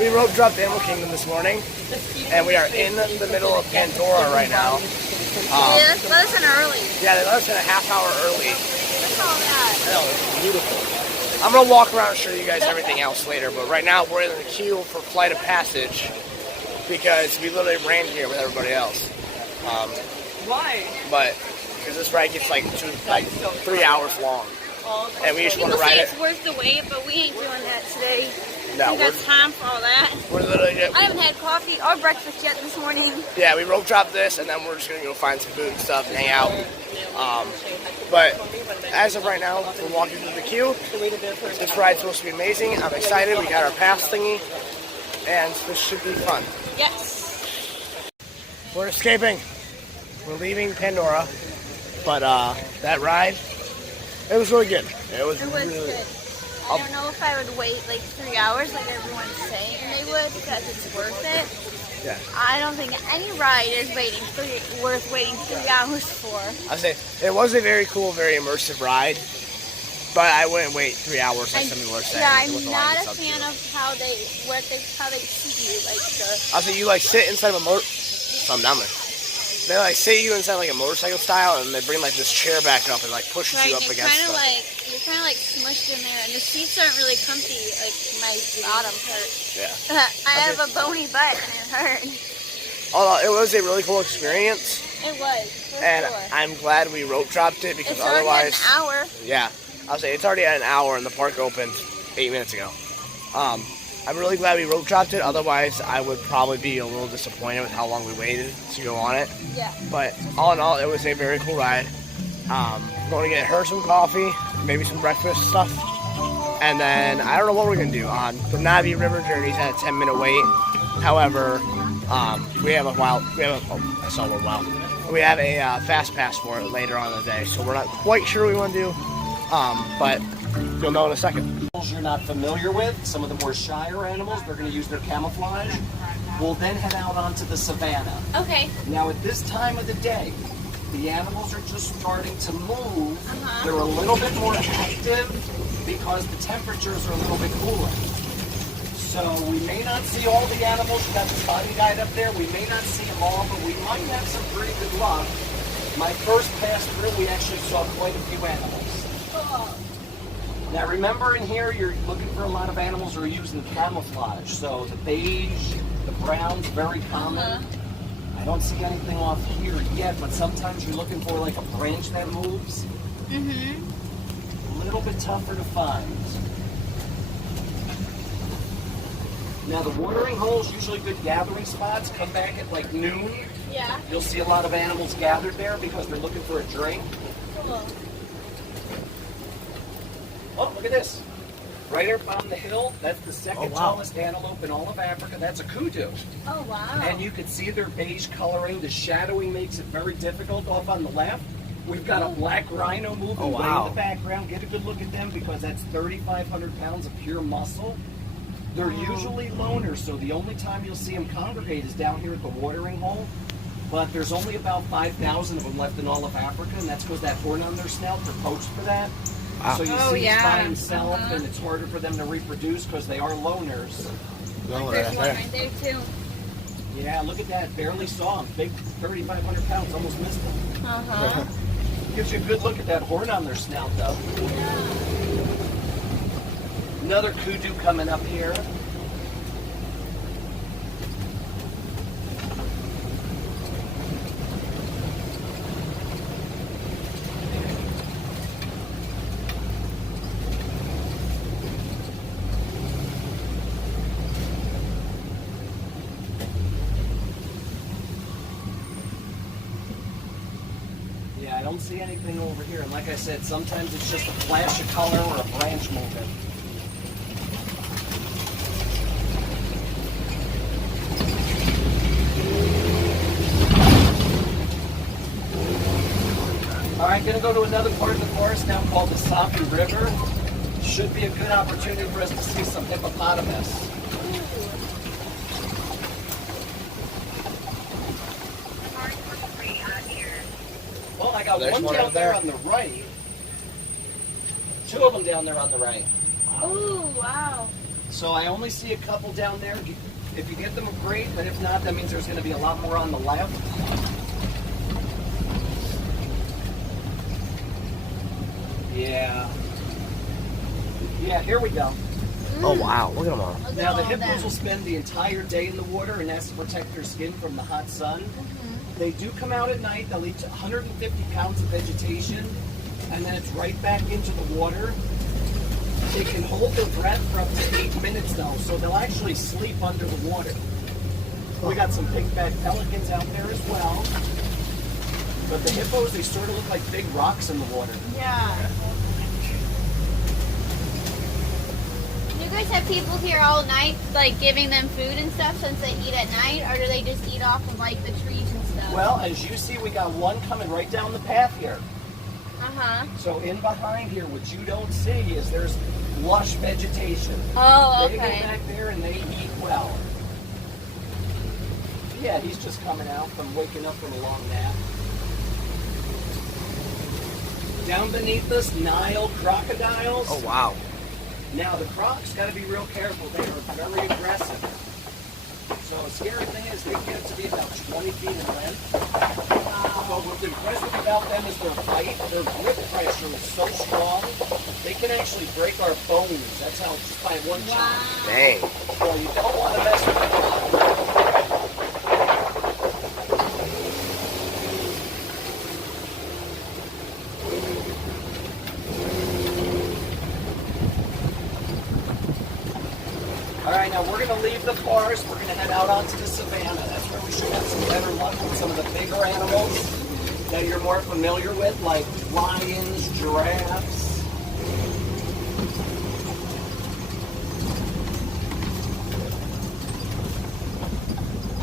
We rope dropped Animal Kingdom this morning, and we are in the middle of Pandora right now. Yeah, that's let us in early. Yeah, they let us in a half hour early. Look at all that. I know, it's beautiful. I'm going to walk around and show you guys everything else later, but right now we're in the queue for Flight of Passage because we literally ran here with everybody else. Why? But because this ride gets like 3 hours long, and we just want to ride it. It's worth the wait, but we ain't doing that today. No, we got time for all that. We're literally. I haven't had coffee or breakfast yet this morning. Yeah, we rope dropped this, and then we're just gonna go find some food and stuff and hang out. But as of right now, we're walking through the queue. This ride's supposed to be amazing. I'm excited. We got our pass thingy, and this should be fun. Yes. We're escaping. We're leaving Pandora, but that ride, it was really good. It was really good. I don't know if I would wait like 3 hours like everyone's saying they would because it's worth it. Yeah. I don't think any ride is worth waiting 3 hours for. I say it was a very cool, very immersive ride, but I wouldn't wait 3 hours like some people are saying. Yeah, I'm not a fan of how they treat you. Like I say you like sit inside of a motor. I'm down there. They like sit you inside like a motorcycle style, and they bring like this chair back up and like pushes you up against it. You're kind of like smushed in there, and the seats aren't really comfy. Like my bottom hurts. Yeah. I have a bony butt, and it hurts. Although it was a really cool experience. It was. And I'm glad we rope dropped it because it's otherwise. It's already at an hour. Yeah, I'll say it's already at an hour, and the park opened 8 minutes ago. I'm really glad we rope dropped it. Otherwise, I would probably be a little disappointed with how long we waited to go on it. Yeah. But all in all, it was a very cool ride. Going to get her some coffee, maybe some breakfast stuff, and then I don't know what we're gonna do. On the Navi River journey's at a 10-minute wait. However, we have a fast pass for it later on in the day, so we're not quite sure what we want to do. But you'll know in a second. You're not familiar with, some of the more shyer animals, they're going to use their camouflage. We'll then head out onto the savannah. Okay. Now at this time of the day, the animals are just starting to move. They're a little bit more active because the temperatures are a little bit cooler. So we may not see all the animals. We've got the body guide up there. We may not see them all, but we might have some pretty good luck. My first pass through, we actually saw quite a few animals. Cool. Now remember in here, you're looking for a lot of animals who are using camouflage. So the beige, the brown's very common. I don't see anything off here yet, but sometimes you're looking for like a branch that moves. A little bit tougher to find. Now the watering holes, usually good gathering spots, come back at like noon. Yeah. You'll see a lot of animals gathered there because they're looking for a drink. Cool. Oh, look at this. Right up on the hill, that's the second tallest antelope in all of Africa. That's a kudu. Oh, wow. And you can see their beige coloring. The shadowing makes it very difficult. Off on the left, we've got a black rhino moving way in the background. Get a good look at them because that's 3,500 pounds of pure muscle. They're usually loners, so the only time you'll see them congregate is down here at the watering hole. But there's only about 5,000 of them left in all of Africa, and that's because that horn on their snout, they're poached for that. So you see he's by himself, and it's harder for them to reproduce because they are loners. There's one right there, too. Yeah, look at that. Barely saw him. Big 3,500 pounds. Almost missed him. Gives you a good look at that horn on their snout, though. Yeah. Another kudu coming up here. Yeah, I don't see anything over here. And like I said, sometimes it's just a flash of color or a branch moving. All right, going to go to another part of the forest now called the Safi River. Should be a good opportunity for us to see some hippopotamus. Well, I got one down there on the right. Two of them down there on the right. Oh, wow. So I only see a couple down there. If you get them, great, but if not, that means there's going to be a lot more on the left. Yeah. Yeah, here we go. Oh wow, look at them all. Look Now at the all hippos that. will spend the entire day in the water, and that's to protect their skin from the hot sun. They do come out at night. They'll eat 150 pounds of vegetation, and then it's right back into the water. They can hold their breath for up to 8 minutes though, so they'll actually sleep under the water. We got some pigback pelicans out there as well. But the hippos, they sort of look like big rocks in the water. Yeah. Do you guys have people here all night, like giving them food and stuff since they eat at night, or do they just eat off of like the trees and stuff? Well, as you see, we got one coming right down the path here. Uh-huh. So in behind here, what you don't see is there's lush vegetation. Oh, They go okay. back there and they eat well. Yeah, he's just coming out from waking up from a long nap. Down beneath us, Nile crocodiles. Oh wow. Now the crocs got to be real careful. They are very aggressive. So the scary thing is they get to be about 20 feet in length. So what's impressive about them is their bite. Their grip pressure is so strong, they can actually break our bones. That's how, just by one shot. Dang. So you don't want to mess with them. All right, now we're going to leave the forest. We're going to head out onto the savannah. That's where we should have some better luck with some of the bigger animals that you're more familiar with, like lions, giraffes.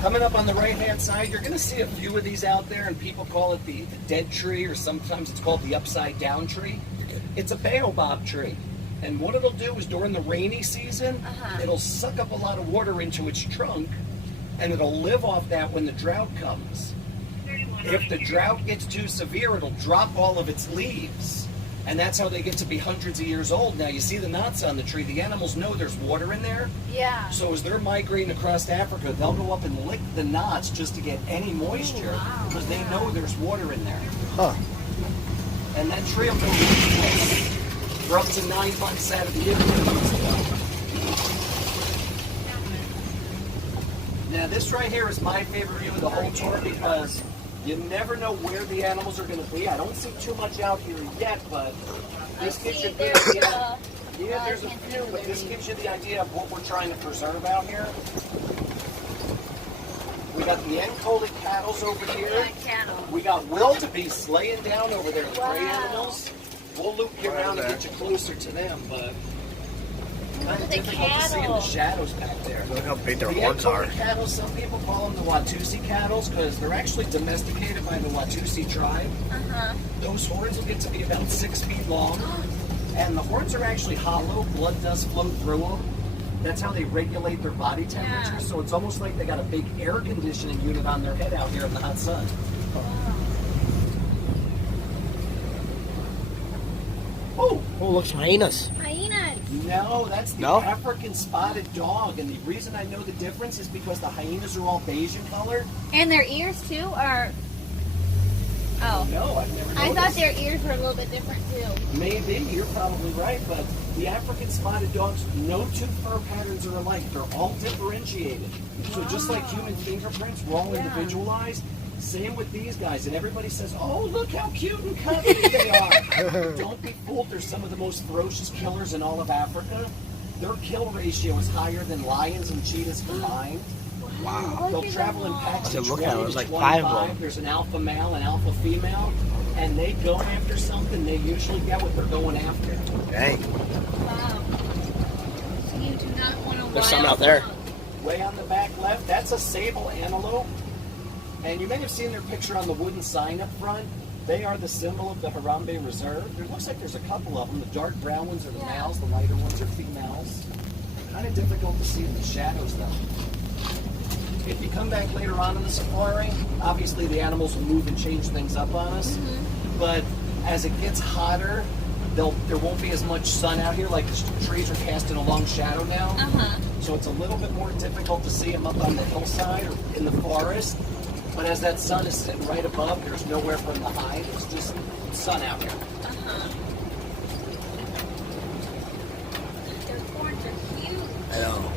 Coming up on the right-hand side, you're going to see a few of these out there, and people call it the dead tree, or sometimes it's called the upside-down tree. It's a baobab tree. And what it'll do is during the rainy season, it'll suck up a lot of water into its trunk, and it'll live off that when the drought comes. If the drought gets too severe, it'll drop all of its leaves. And that's how they get to be hundreds of years old. Now, you see the knots on the tree. The animals know there's water in there. Yeah. So as they're migrating across Africa, they'll go up and lick the knots just to get any moisture, because they know there's water in there. Huh. And that tree will go for up to 9 months out of the year. Now this right here is my favorite view of the whole tour, because you never know where the animals are going to be. I don't see too much out here yet, but this gives you a good idea. Yeah, there's a few, but this gives you the idea of what we're trying to preserve out here. We got the Ankole cattles over here. We got wildebeest laying down over there, the prey animals. We'll loop you around and get you closer to them, but kind of difficult to see in the shadows back there. Look how big their The horns are. Ankole cattle, some people call them the Watusi cattle because they're actually domesticated by the Watusi tribe. Those horns will get to be about 6 feet long, and the horns are actually hollow. Blood does flow through them. That's how they regulate their body temperature. So it's almost like they got a big air conditioning unit on their head out here in the hot sun. Oh, looks hyenas. Hyenas. No, that's the No? African spotted dog, and the reason I know the difference is because the hyenas are all beige in color. And their ears too are. Oh. No, I've never noticed. I thought their ears were a little bit different too. Maybe, you're probably right, but the African spotted dogs, no two fur patterns are alike. They're all differentiated. So just like human fingerprints, we're all individualized. Same with these guys, and everybody says, oh, look how cute and cuddly they are. Don't be fooled, they're some of the most ferocious killers in all of Africa. Their kill ratio is higher than lions and cheetahs combined. Wow. They'll travel in packs of Look 20 at it, to there's like 25. 5 of them. There's an alpha male and alpha female, and they go after something, they usually get what they're going after. Dang. Wow. So you do not want to. There's some out there. Way on the back left, that's a sable antelope. And you may have seen their picture on the wooden sign up front. They are the symbol of the Harambe Reserve. There looks like there's a couple of them. The dark brown ones are the males, the lighter ones are females. Kind of difficult to see in the shadows though. If you come back later on in the safari, obviously the animals will move and change things up on us. But as it gets hotter, there won't be as much sun out here. Like the trees are casting a long shadow now. So it's a little bit more difficult to see them up on the hillside or in the forest. But as that sun is sitting right above, there's nowhere for them to hide. It's just sun out here. Their horns are huge. I know.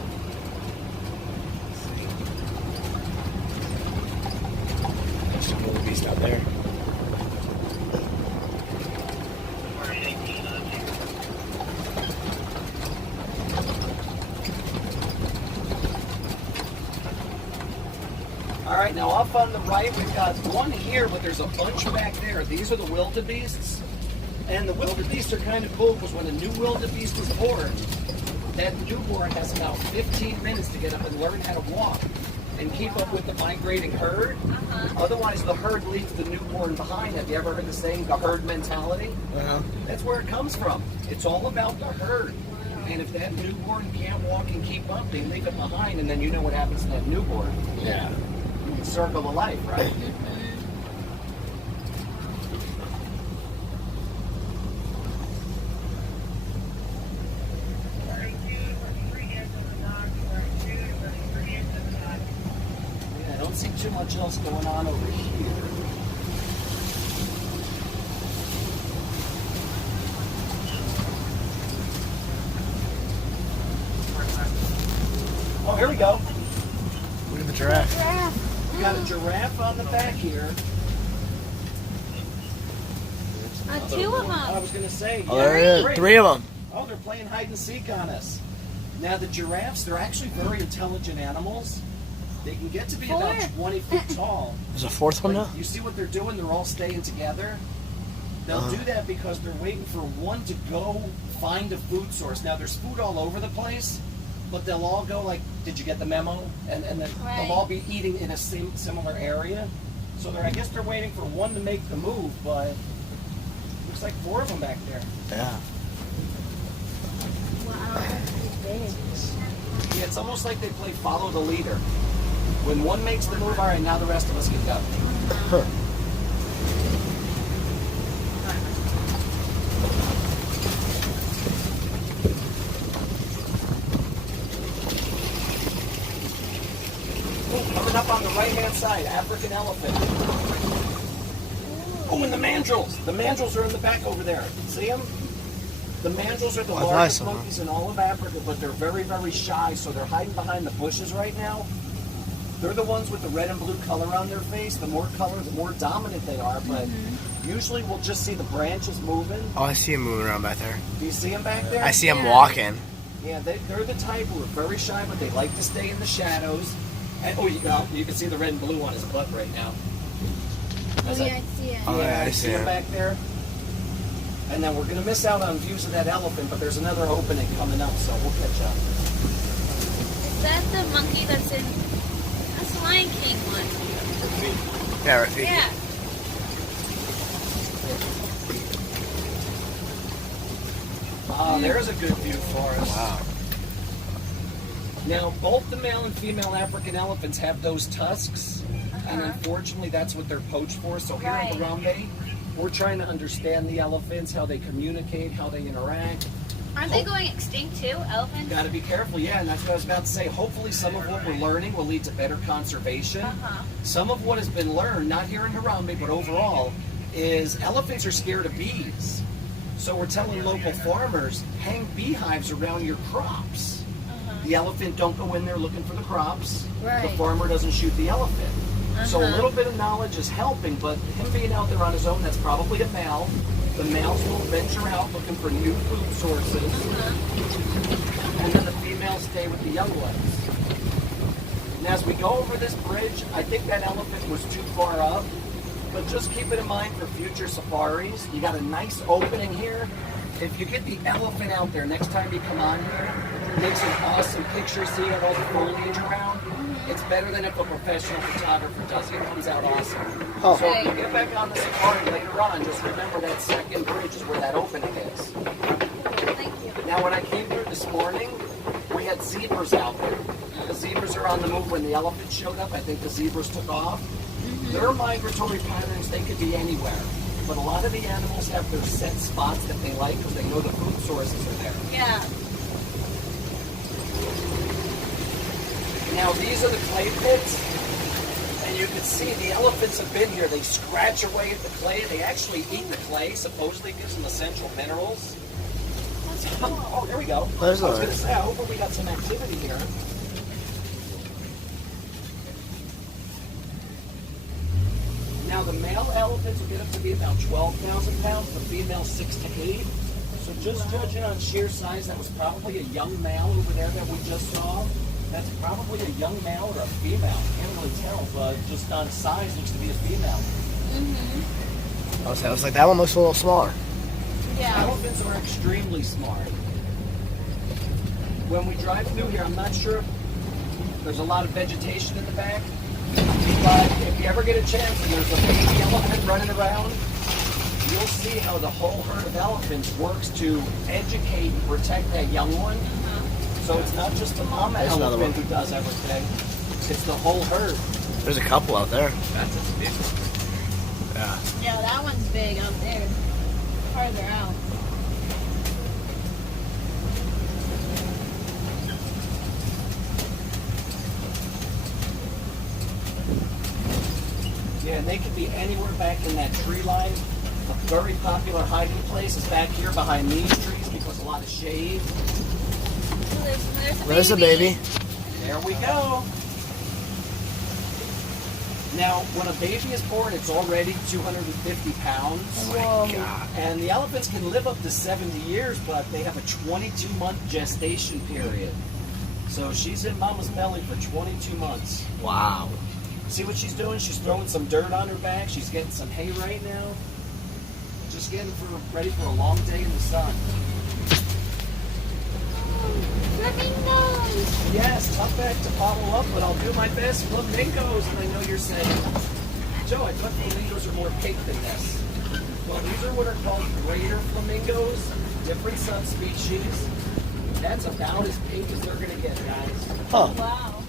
There's some little beast out there. All right, now off on the right, we've got one here, but there's a bunch back there. These are the wildebeests. And the wildebeest are kind of cool because when a new wildebeest is born, that newborn has about 15 minutes to get up and learn how to walk and keep up with the migrating herd. Otherwise, the herd leaves the newborn behind. Have you ever heard the saying, the herd mentality? That's where it comes from. It's all about the herd. And if that newborn can't walk and keep up, they leave it behind, and then you know what happens to that newborn. Yeah. Circle of life, right? Yeah, I don't see too much else going on over here. Oh, here we go. Look at the giraffe. We got a giraffe on the back here. Two of I them. was going to say. Oh, there it is. great. 3 of them. Oh, they're playing hide and seek on us. Now, the giraffes, they're actually very intelligent animals. They can get to be about 20 feet tall. There's a 4th one now? You see what they're doing? They're all staying together. They'll do that because they're waiting for one to go find a food source. Now, there's food all over the place, but they'll all go like, did you get the memo? And then they'll all be eating in a similar area. So I guess they're waiting for one to make the move, but looks like 4 of them back there. Yeah. Wow, that's big. Yeah, it's almost like they play follow the leader. When one makes the move, all right, now the rest of us can go. Coming up on the right-hand side, African elephant. Oh, and the mandrills. The mandrills are in the back over there. See them? The mandrills are the largest nice, monkeys in all of Africa, but they're very, very shy, so they're hiding behind the bushes right now. They're the ones with the red and blue color on their face. The more color, the more dominant they are, but usually we'll just see the branches moving. Oh, I see him moving around back there. Do you see them back there? I see him walking. Yeah, they're the type who are very shy, but they like to stay in the shadows. And, oh, you can see the red and blue on his butt right now. Oh, yeah, I see it. Oh, yeah, I see him him. back there. And then we're going to miss out on views of that elephant, but there's another opening coming up, so we'll catch up. Is that the monkey that's in... That's Lion King one. Yeah, right. Yeah. There's a good view for us. Wow. Now, both the male and female African elephants have those tusks, and unfortunately that's what they're poached for. So here in Harambe, we're trying to understand the elephants, how they communicate, how they interact. Aren't they going extinct too, elephants? Got to be careful, yeah, and that's what I was about to say. Hopefully some of what we're learning will lead to better conservation. Some of what has been learned, not here in Harambe, but overall, is elephants are scared of bees. So we're telling local farmers, hang beehives around your crops. The elephant don't go in there looking for the crops. The farmer doesn't shoot the elephant. So a little bit of knowledge is helping, but him being out there on his own, that's probably a male. The males will venture out looking for new food sources. And then the females stay with the young ones. And as we go over this bridge, I think that elephant was too far up. But just keep it in mind for future safaris. You got a nice opening here. If you get the elephant out there next time you come on here, make some awesome pictures, see all the foliage around. It's better than if a professional photographer does it. It comes out awesome. Oh. So if you get back on the safari later on, just remember that second bridge is where that opening is. Thank you. Now, when I came here this morning, we had zebras out there. The zebras are on the move. When the elephants showed up, I think the zebras took off. Their migratory patterns, they could be anywhere. but a lot of the animals have their set spots that they like because they know the food sources are there. Yeah. Now these are the clay pits, and you can see the elephants have been here. They scratch away at the clay. They actually eat the clay. Supposedly it gives them essential minerals. Oh, there we go. I was going to say, I hope we got some activity here. Now the male elephants will get up to be about 12,000 pounds, the female 6 to 8. So just judging on sheer size, that was probably a young male over there that we just saw. That's probably a young male or a female. Can't really tell, but just on size, looks to be a female. Mm-hmm. I was like, that one looks a little smaller. Yeah. Elephants are extremely smart. When we drive through here, I'm not sure if there's a lot of vegetation in the back, but if you ever get a chance and there's a baby elephant running around, you'll see how the whole herd of elephants works to educate and protect that young one. So it's not just the mama elephant who does everything, it's the whole herd. There's a couple out there. That's a big one. Yeah. Yeah, that one's big up there. Farther out. Yeah, and they could be anywhere back in that tree line. A very popular hiding place is back here behind these trees because a lot of shade. There's a baby. There we go. Now, when a baby is born, it's already 250 pounds. Oh my God. And the elephants can live up to 70 years, but they have a 22-month gestation period. So she's in mama's belly for 22 months. Wow. See what she's doing? She's throwing some dirt on her back. She's getting some hay right now. Just getting ready for a long day in the sun. Flamingos! Yes, tough act to follow up, but I'll do my best. Flamingos, and I know you're saying, Joe, I thought flamingos are more pink than this. Well, these are what are called greater flamingos, different subspecies. That's about as pink as they're going to get, guys. Huh. Wow.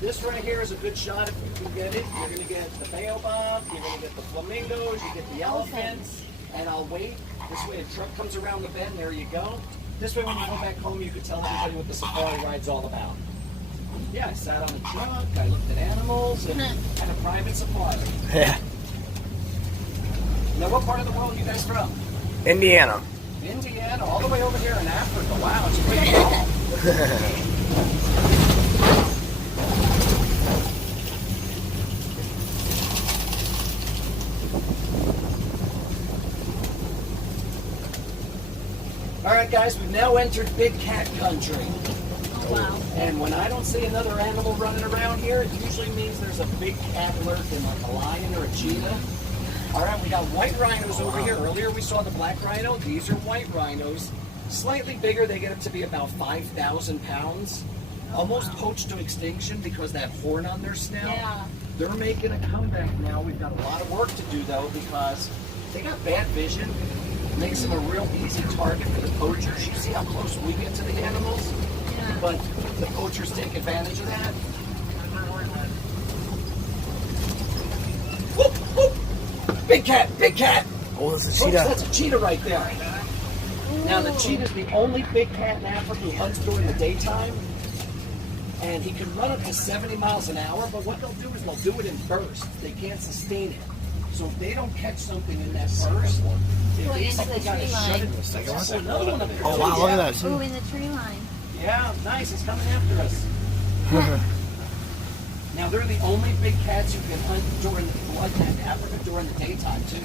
This right here is a good shot if you can get it. You're going to get the baobab, you're going to get the flamingos, you get the elephants, and I'll wait. This way a truck comes around the bend, there you go. This way when you go back home, you can tell everybody what the safari ride's all about. Yeah, I sat on the truck, I looked at animals, and had a private safari. Yeah. Now, what part of the world are you guys from? Indiana. Indiana, all the way over here in Africa. Wow, it's a pretty call. All right, guys, we've now entered big cat country. Oh, wow. And when I don't see another animal running around here, it usually means there's a big cat lurking, like a lion or a cheetah. All right, we got white rhinos over here. Earlier we saw the black rhino. These are white rhinos. Slightly bigger, they get up to be about 5,000 pounds. Almost poached to extinction because that horn on their snout. Yeah. They're making a comeback now. We've got a lot of work to do, though, because they got bad vision. Makes them a real easy target for the poachers. You see how close we get to the animals? Yeah. But the poachers take advantage of that. Whoop, whoop. Big cat, big cat. Oh, there's a Folks, cheetah. that's a cheetah right there. Now, the cheetah's the only big cat in Africa who hunts during the daytime. And he can run up to 70 miles an hour, but what they'll do is they'll do it in bursts. They can't sustain it. So if they don't catch something in that burst, they Going into basically the got to tree shut line. it. Second one? Oh, another one up there. Oh, wow, look at that. Ooh, in the tree line. Yeah, nice. It's coming after us. Now, they're the only big cats who can hunt during Africa during the daytime, too.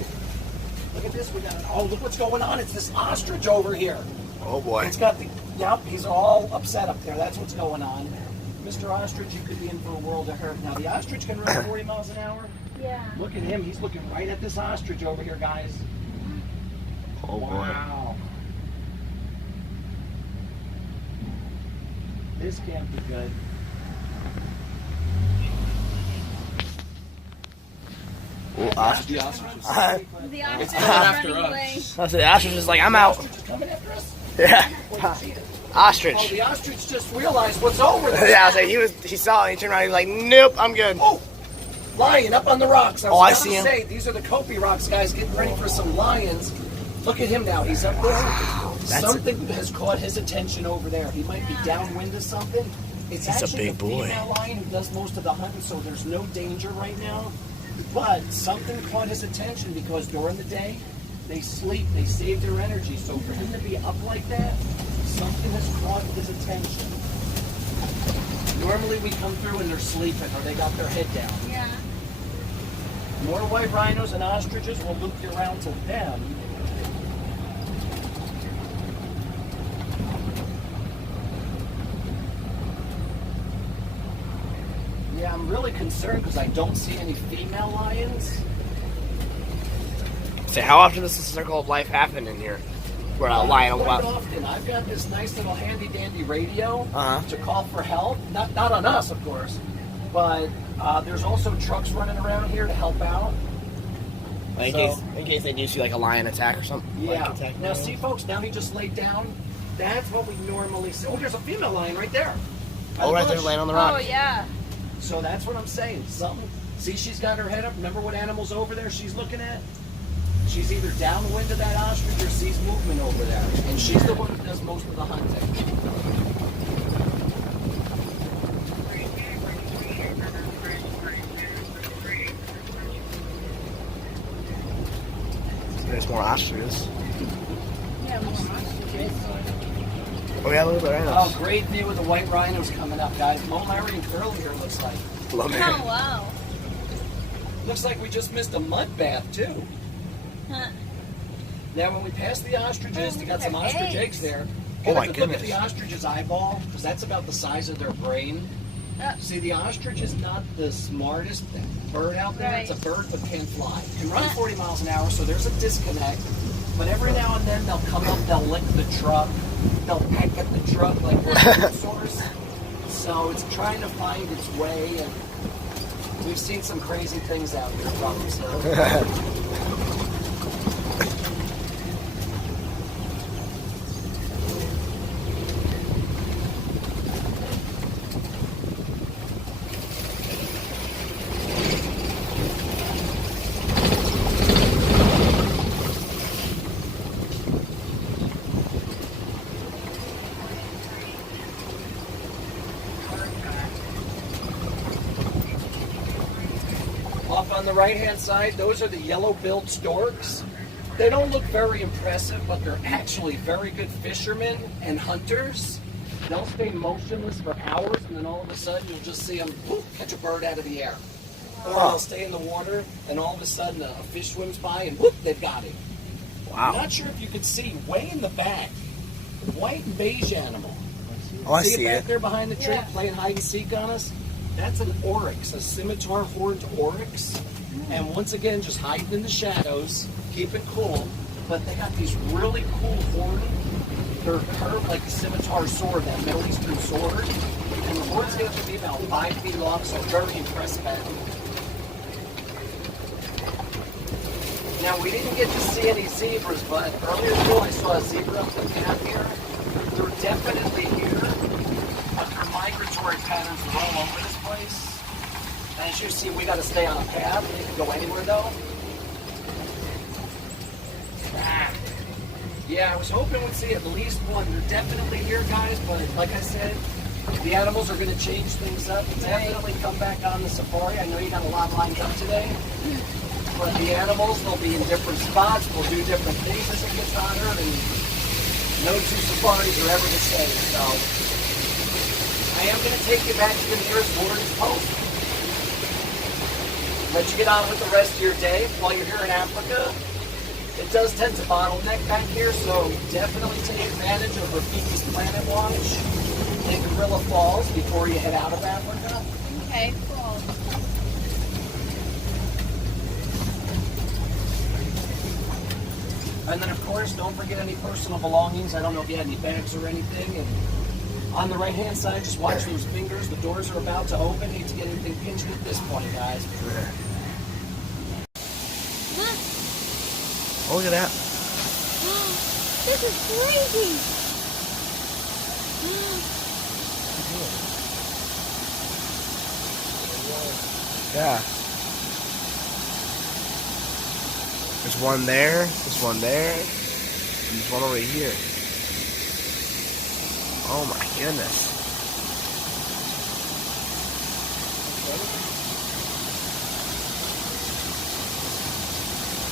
Look at this. We got. Oh, look what's going on. It's this ostrich over here. Oh, boy. It's got the. Yep, he's all upset up there. That's what's going on. Mr. Ostrich, you could be in for a world of hurt. Now, the ostrich can run 40 miles an hour. Yeah. Look at him. He's looking right at this ostrich over here, guys. Oh, boy. Wow. This can't be good. Oh, ostrich. The ostrich is The ostrich is after running away. I said, ostrich is like, I'm out. ostrich is coming after us. Yeah. Oh, Ostrich. the ostrich just realized what's over there. Yeah, I was like, he saw it, he turned around, he was like, nope, I'm good. Oh, Lion up on the rocks. I was Oh, I about see to him. say, these are the Kopi rocks, guys, getting ready for some lions. Look at him now. He's up there. That's Something has caught his attention over there. He might be downwind of something. It's He's a actually big the boy. female lion who does most of the hunting, so there's no danger right now. But something caught his attention because during the day, they sleep, they save their energy. So for him to be up like that, something has caught his attention. Normally we come through and they're sleeping or they got their head down. Yeah. More white rhinos and ostriches will loop you around to them. Yeah, I'm really concerned because I don't see any female lions. Say, how often does this circle of life happen in here? Where a lion will go Quite out? often. I've got this nice little handy dandy radio Uh-huh. to call for help. Not on us, of course, but there's also trucks running around here to help out. In case they do see like a lion attack or something. Yeah. Like attack Now see, folks, now he just laid down. That's what we normally see. Oh, there's a female lion right there. Oh, right there, laying on the rock. Oh yeah. So that's what I'm saying. Something. See, she's got her head up. Remember what animal's over there she's looking at? She's either downwind of that ostrich or sees movement over there. And she's the one who does most of the hunting. There's more ostriches. Yeah, more ostriches. Oh yeah, look at the Oh, rhinos. great view of the white rhinos coming up, guys. Mo, Larry, and Curly here looks like. Love it. Oh wow. Looks like we just missed a mud bath, too. Huh. Now, when we pass the ostriches, they got some Their ostrich eggs. eggs there. Oh, my Look at goodness. the ostrich's eyeball, because that's about the size of their brain. See, the ostrich is not the smartest bird out there. Right. It's a bird but can't fly. It can run 40 miles an hour, so there's a disconnect. But every now and then they'll come up, they'll lick the truck, they'll peck at the truck like we're a food source. So it's trying to find its way, and we've seen some crazy things out here from them. So. Off on the right-hand side, those are the yellow-billed storks. They don't look very impressive, but they're actually very good fishermen and hunters. They'll stay motionless for hours, and then all of a sudden you'll just see them whoop, catch a bird out of the air. Or they'll stay in the water, and all of a sudden a fish swims by, and whoop, they've got him. Wow. Not sure if you could see, way in the back, white and beige animal. Oh, I See see it back it. there behind the tree, Yeah. playing hide and seek on us? That's an oryx, a scimitar horned oryx. And once again, just hiding in the shadows, keep it cool. But they got these really cool horns. They're curved like a scimitar sword, that Middle Eastern sword. And the horns get to be about 5 feet long, so very impressive animal. Now, we didn't get to see any zebras, but earlier today I saw a zebra up the path here. They're definitely here, but their migratory patterns are all over this place. As you see, we got to stay on a path. They can go anywhere, though. Yeah, I was hoping we'd see at least one. They're definitely here, guys, but like I said, the animals are going to change things up. Definitely come back on the safari. I know you got a lot lined up today. But the animals, they'll be in different spots. We'll do different things as it gets hotter, and no two safaris are ever the same. So I am going to take you back to the nearest boarding post. Let you get on with the rest of your day while you're here in Africa. It does tend to bottleneck back here, so definitely take advantage of Rafiki's Planet Watch in Gorilla Falls before you head out of Africa. Okay, cool. And then, of course, don't forget any personal belongings. I don't know if you had any bags or anything. And on the right-hand side, just watch those fingers. The doors are about to open. Hate to get anything pinched at this point, guys. Look, Oh, look at that. this is crazy. Yeah. There's one there. There's one there. And there's one over here. Oh my goodness.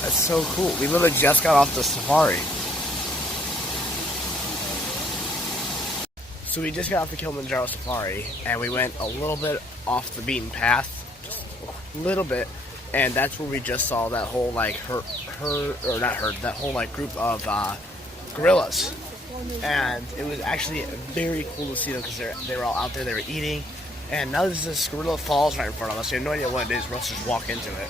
That's so cool. We literally just got off the safari. So we just got off the Kilimanjaro safari, and we went a little bit off the beaten path, just a little bit, and that's where we just saw that whole like that whole like group of gorillas, and it was actually very cool to see them because they were all out there, they were eating, and now there's this gorilla falls right in front of us. We have no idea what it is. We'll just walk into it.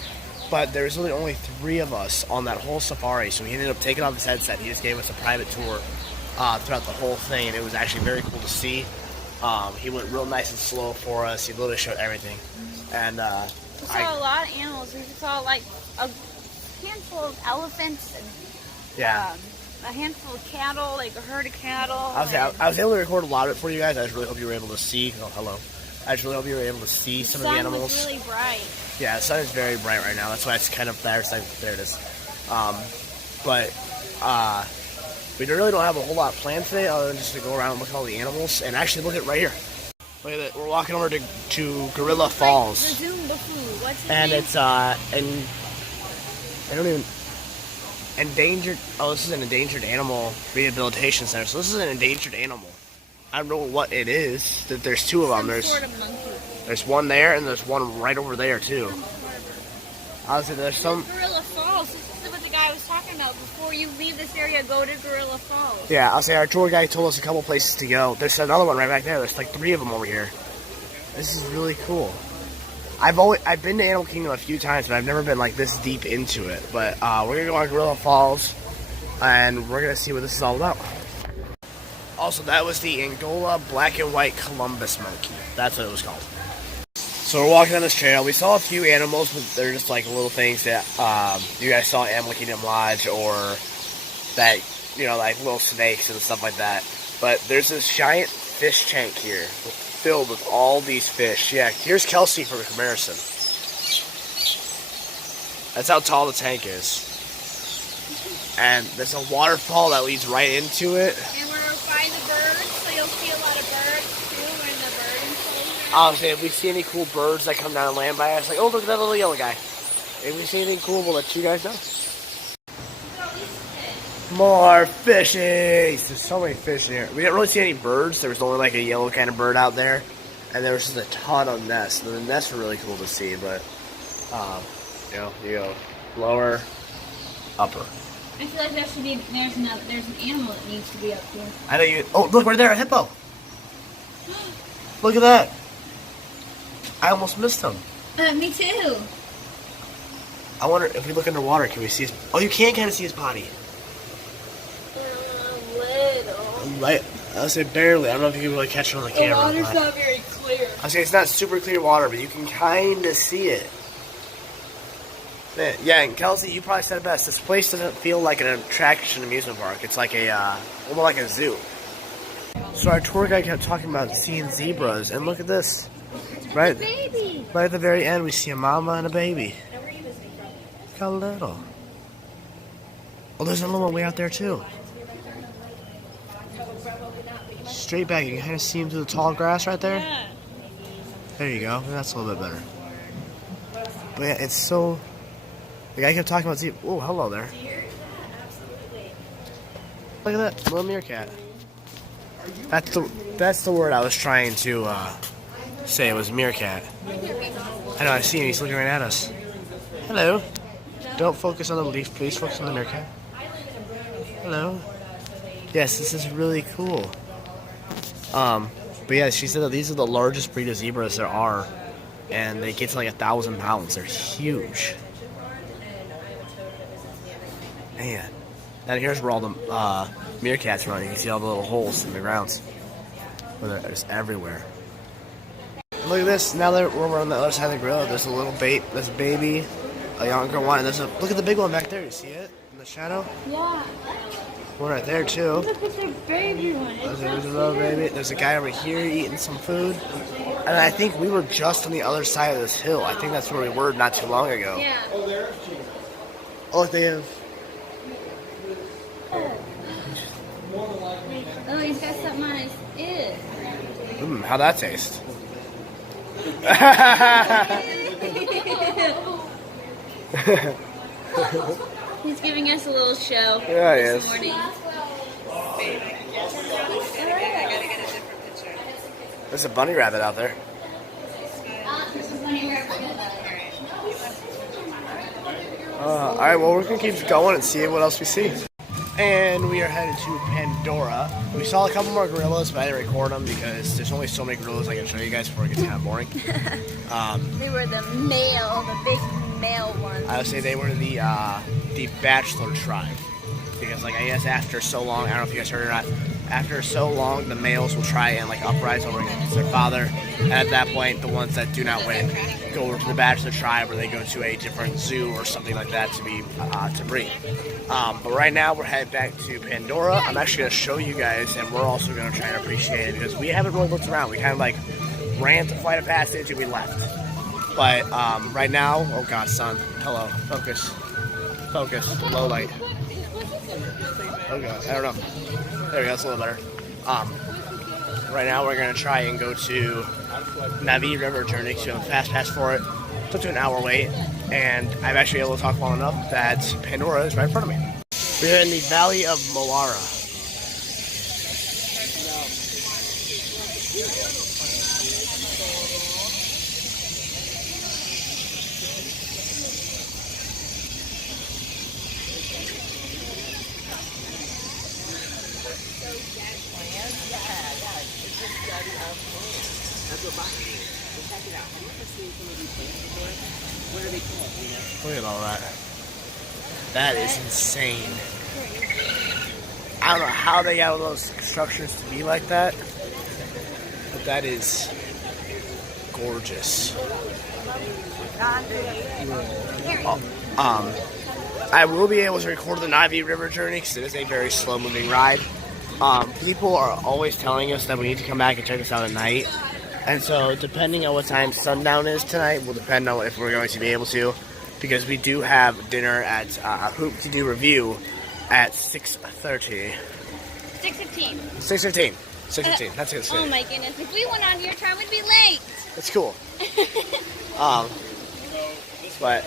But there was really only 3 of us on that whole safari, so he ended up taking off his headset. He just gave us a private tour throughout the whole thing, and it was actually very cool to see. He went real nice and slow for us. He literally showed everything. And we saw a lot of animals. We saw like a handful of elephants and a handful of cattle, like a herd of cattle. I was able to record a lot of it for you guys. I just really hope you were able to see. Oh, hello. I just really hope you were able to see some of the animals. The sun was really bright. Yeah, the sun is very bright right now. That's why it's kind of there. There it is. We really don't have a whole lot planned today other than just to go around and look at all the animals. And actually, look at right here. Look at that. We're walking over to Gorilla Falls. What's his and name? it's endangered. Oh, this is an endangered animal rehabilitation center. So this is an endangered animal. I don't know what it is. There's 2 of them. There's one there and there's one right over there too. Honestly, there's some. Gorilla Falls. This is what the guy was talking about. Before you leave this area, go to Gorilla Falls. Yeah, I'll say our tour guide told us a couple places to go. There's another one right back there. There's like 3 of them over here. This is really cool. I've been to Animal Kingdom a few times, but I've never been like this deep into it. But we're gonna go on Gorilla Falls, and we're gonna see what this is all about. Also, that was the Angola black and white Columbus monkey. That's what it was called. So we're walking on this trail. We saw a few animals, but they're just like little things that you guys saw at Animal Kingdom Lodge, or that, you know, like little snakes and stuff like that. But there's this giant fish tank here filled with all these fish. Yeah, here's Kelsey for comparison. That's how tall the tank is. And there's a waterfall that leads right into it. And we're by the birds, so you'll see a lot of birds too when the bird enclosure. Obviously, if we see any cool birds that come down and land by us, like, oh, look at that little yellow guy. If we see anything cool, we'll let you guys know. More fishies! There's so many fish in here. We didn't really see any birds. There was only like a yellow kind of bird out there. And there was just a ton of nests. And the nests were really cool to see, but, you know, you go lower, upper. I feel like there should be, there's an animal that needs to be up here. I know you. Oh, look, right there, a hippo. Look at that. I almost missed him. Me too. I wonder if we look underwater, can we see his? Oh, you can kind of see his body. Little. Right. I'll say barely. I don't know if you can really catch it on the camera. The water's not very clear. I'll say it's not super clear water, but you can kind of see it. Man, yeah, and Kelsey, you probably said it best. This place doesn't feel like an attraction amusement park. It's like a, almost like a zoo. So our tour guide kept talking about seeing zebras, and look at this. Right, Baby. right at the very end, we see a mama and a baby. Look how little. Oh, there's another one way out there too. Straight back, you can kind of see him through the tall grass right there. Yeah. There you go. That's a little bit better. But yeah, it's so. The guy kept talking about zebra. Oh, hello there. Look at that little meerkat. That's the word I was trying to say. It was meerkat. I know. I see him. He's looking right at us. Hello. Don't focus on the leaf, please. Focus on the meerkat. Hello. Yes, this is really cool. But yeah, she said that these are the largest breed of zebras there are, and they get to like 1,000 pounds. They're huge. Man. And here's where all the meerkats run. You can see all the little holes in the grounds. They're just everywhere. Look at this. Now that we're on the other side of the grill, there's a little there's a baby, a younger one, and look at the big one back there. You see it in the shadow? Yeah. One right there too. Look at the baby one. There's a little baby. There's a guy over here eating some food. And I think we were just on the other side of this hill. I think that's where we were not too long ago. Yeah. Oh, look, they have How'd that taste? He's giving us a little show Yeah, he this is. morning. There's a bunny rabbit out there. Alright, well, we're gonna keep going and see what else we see. And we are headed to Pandora. We saw a couple more gorillas, but I didn't record them because there's only so many gorillas I can show you guys before it gets kind of boring. They were the big male ones. I would say they were the bachelor tribe. Because, like, I guess after so long, I don't know if you guys heard or not, after so long, the males will try and, like, uprise over against their father. And at that point, the ones that do not win go over to the bachelor tribe, or they go to a different zoo or something like that to be to breed. But right now, we're headed back to Pandora. I'm actually going to show you guys, and we're also going to try and appreciate it because we haven't really looked around. We kind of, like, ran to Flight of Passage and we left. But right now, oh God, son, hello, focus, low light. Oh God, I don't know. There we go, that's a little better. Right now we're gonna try and go to Navi River Journey, so we have a fast pass for it. Took to an hour wait, and I'm actually able to talk long enough that Pandora is right in front of me. We're in the Valley of Moara. Look at all that. That is insane. I don't know how they got all those structures to be like that, but that is gorgeous. I will be able to record the Navi River Journey because it is a very slow-moving ride. People are always telling us that we need to come back and check this out at night. And so, depending on what time sundown is tonight, will depend on if we're going to be able to. Because we do have dinner at Hoop to Do Review at 6:30. 6:15. 6:15. 6:15. That's good. Oh my goodness! If we went on your time, we'd be late. It's cool. But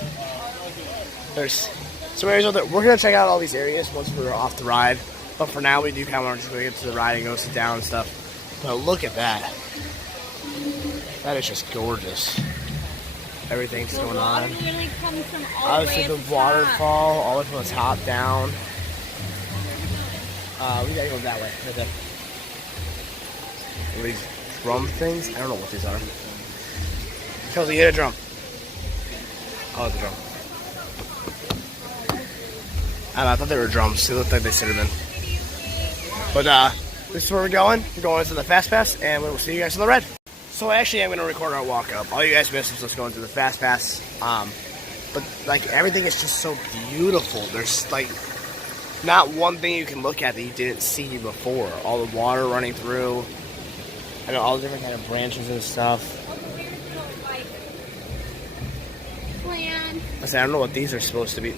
there's some areas out there. We're gonna check out all these areas once we're off the ride. But for now, we do kind of want to just go get to the ride and go sit down and stuff. But look at that. That is just gorgeous. Everything's going on. Literally comes from all Obviously, the waterfall, all the way from the top down. We gotta go that way, right there. Are these drum things? I don't know what these are. Kelsey, hit a drum. Oh, it's a drum. I don't know, I thought they were drums. They looked like they should have been. But this is where we're going. We're going to the Fast Pass, and we will see you guys on the red. So actually, I'm going to record our walk up. All you guys missed was us going to the Fast Pass. But like everything is just so beautiful. There's like not one thing you can look at that you didn't see before. All the water running through. I know all the different kind of branches and stuff. I don't know what these are supposed to be.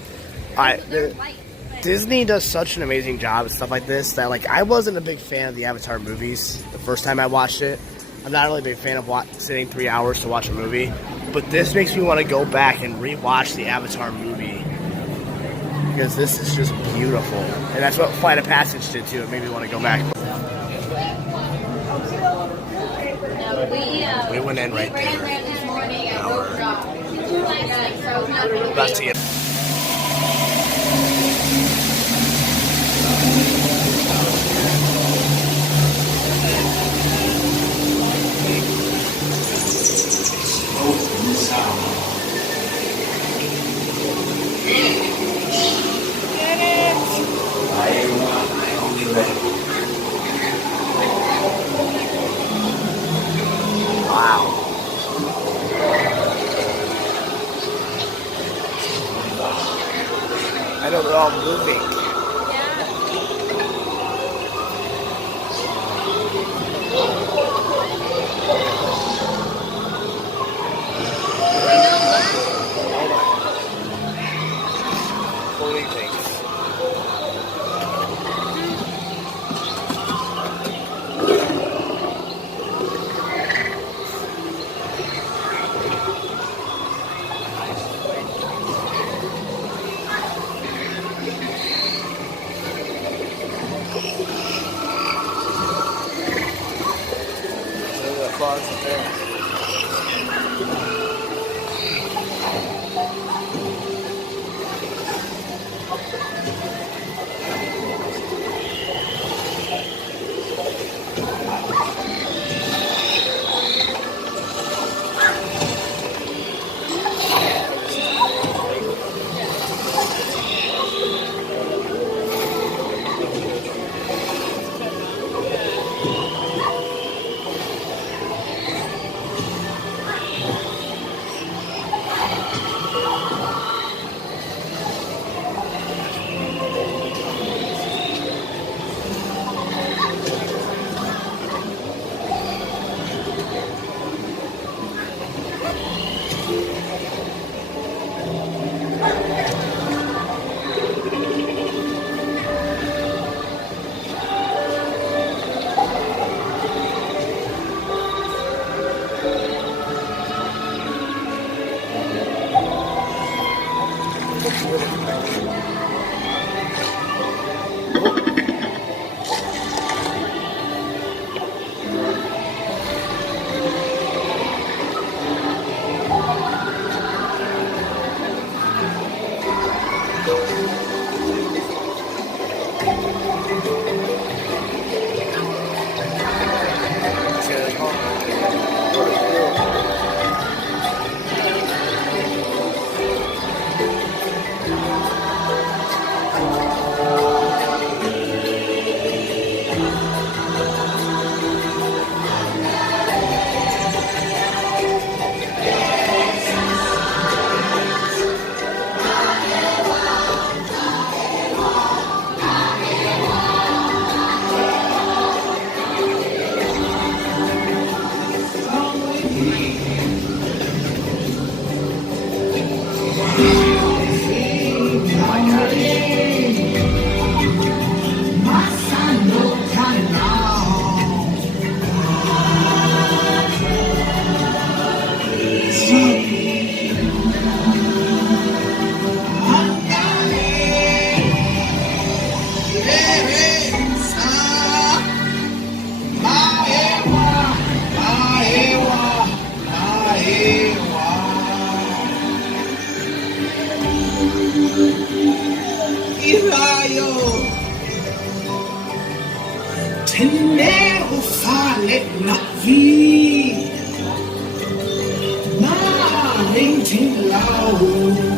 Disney does such an amazing job with stuff like this that like I wasn't a big fan of the Avatar movies the first time I watched it. I'm not really a big fan of sitting 3 hours to watch a movie, but this makes me want to go back and rewatch the Avatar movie because this is just beautiful, and that's what Flight of Passage did too. It made me want to go back. We went in right there. This morning at workshop. About to get. Wow. I know they're all moving. Holy things. Tenero fale na vi na ring ting lao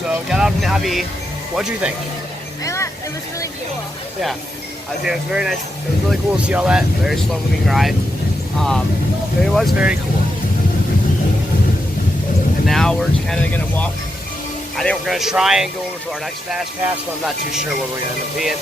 So got out in Navi. What'd you think? It was really cool. Yeah, I think it was very nice. It was really cool to see all that. Very slow moving ride. But it was very cool. And now we're just kind of gonna walk. I think we're gonna try and go over to our next fast pass, but I'm not too sure where we're gonna end up being.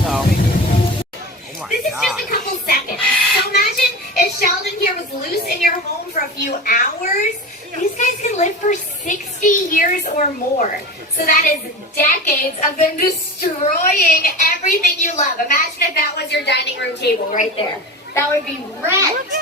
So, oh my This is God. just a couple seconds. So imagine if Sheldon here was loose in your home for a few hours. These guys can live for 60 years or more. So that is decades of them destroying everything you love. Imagine if that was your dining room table right there. That would be wrecked.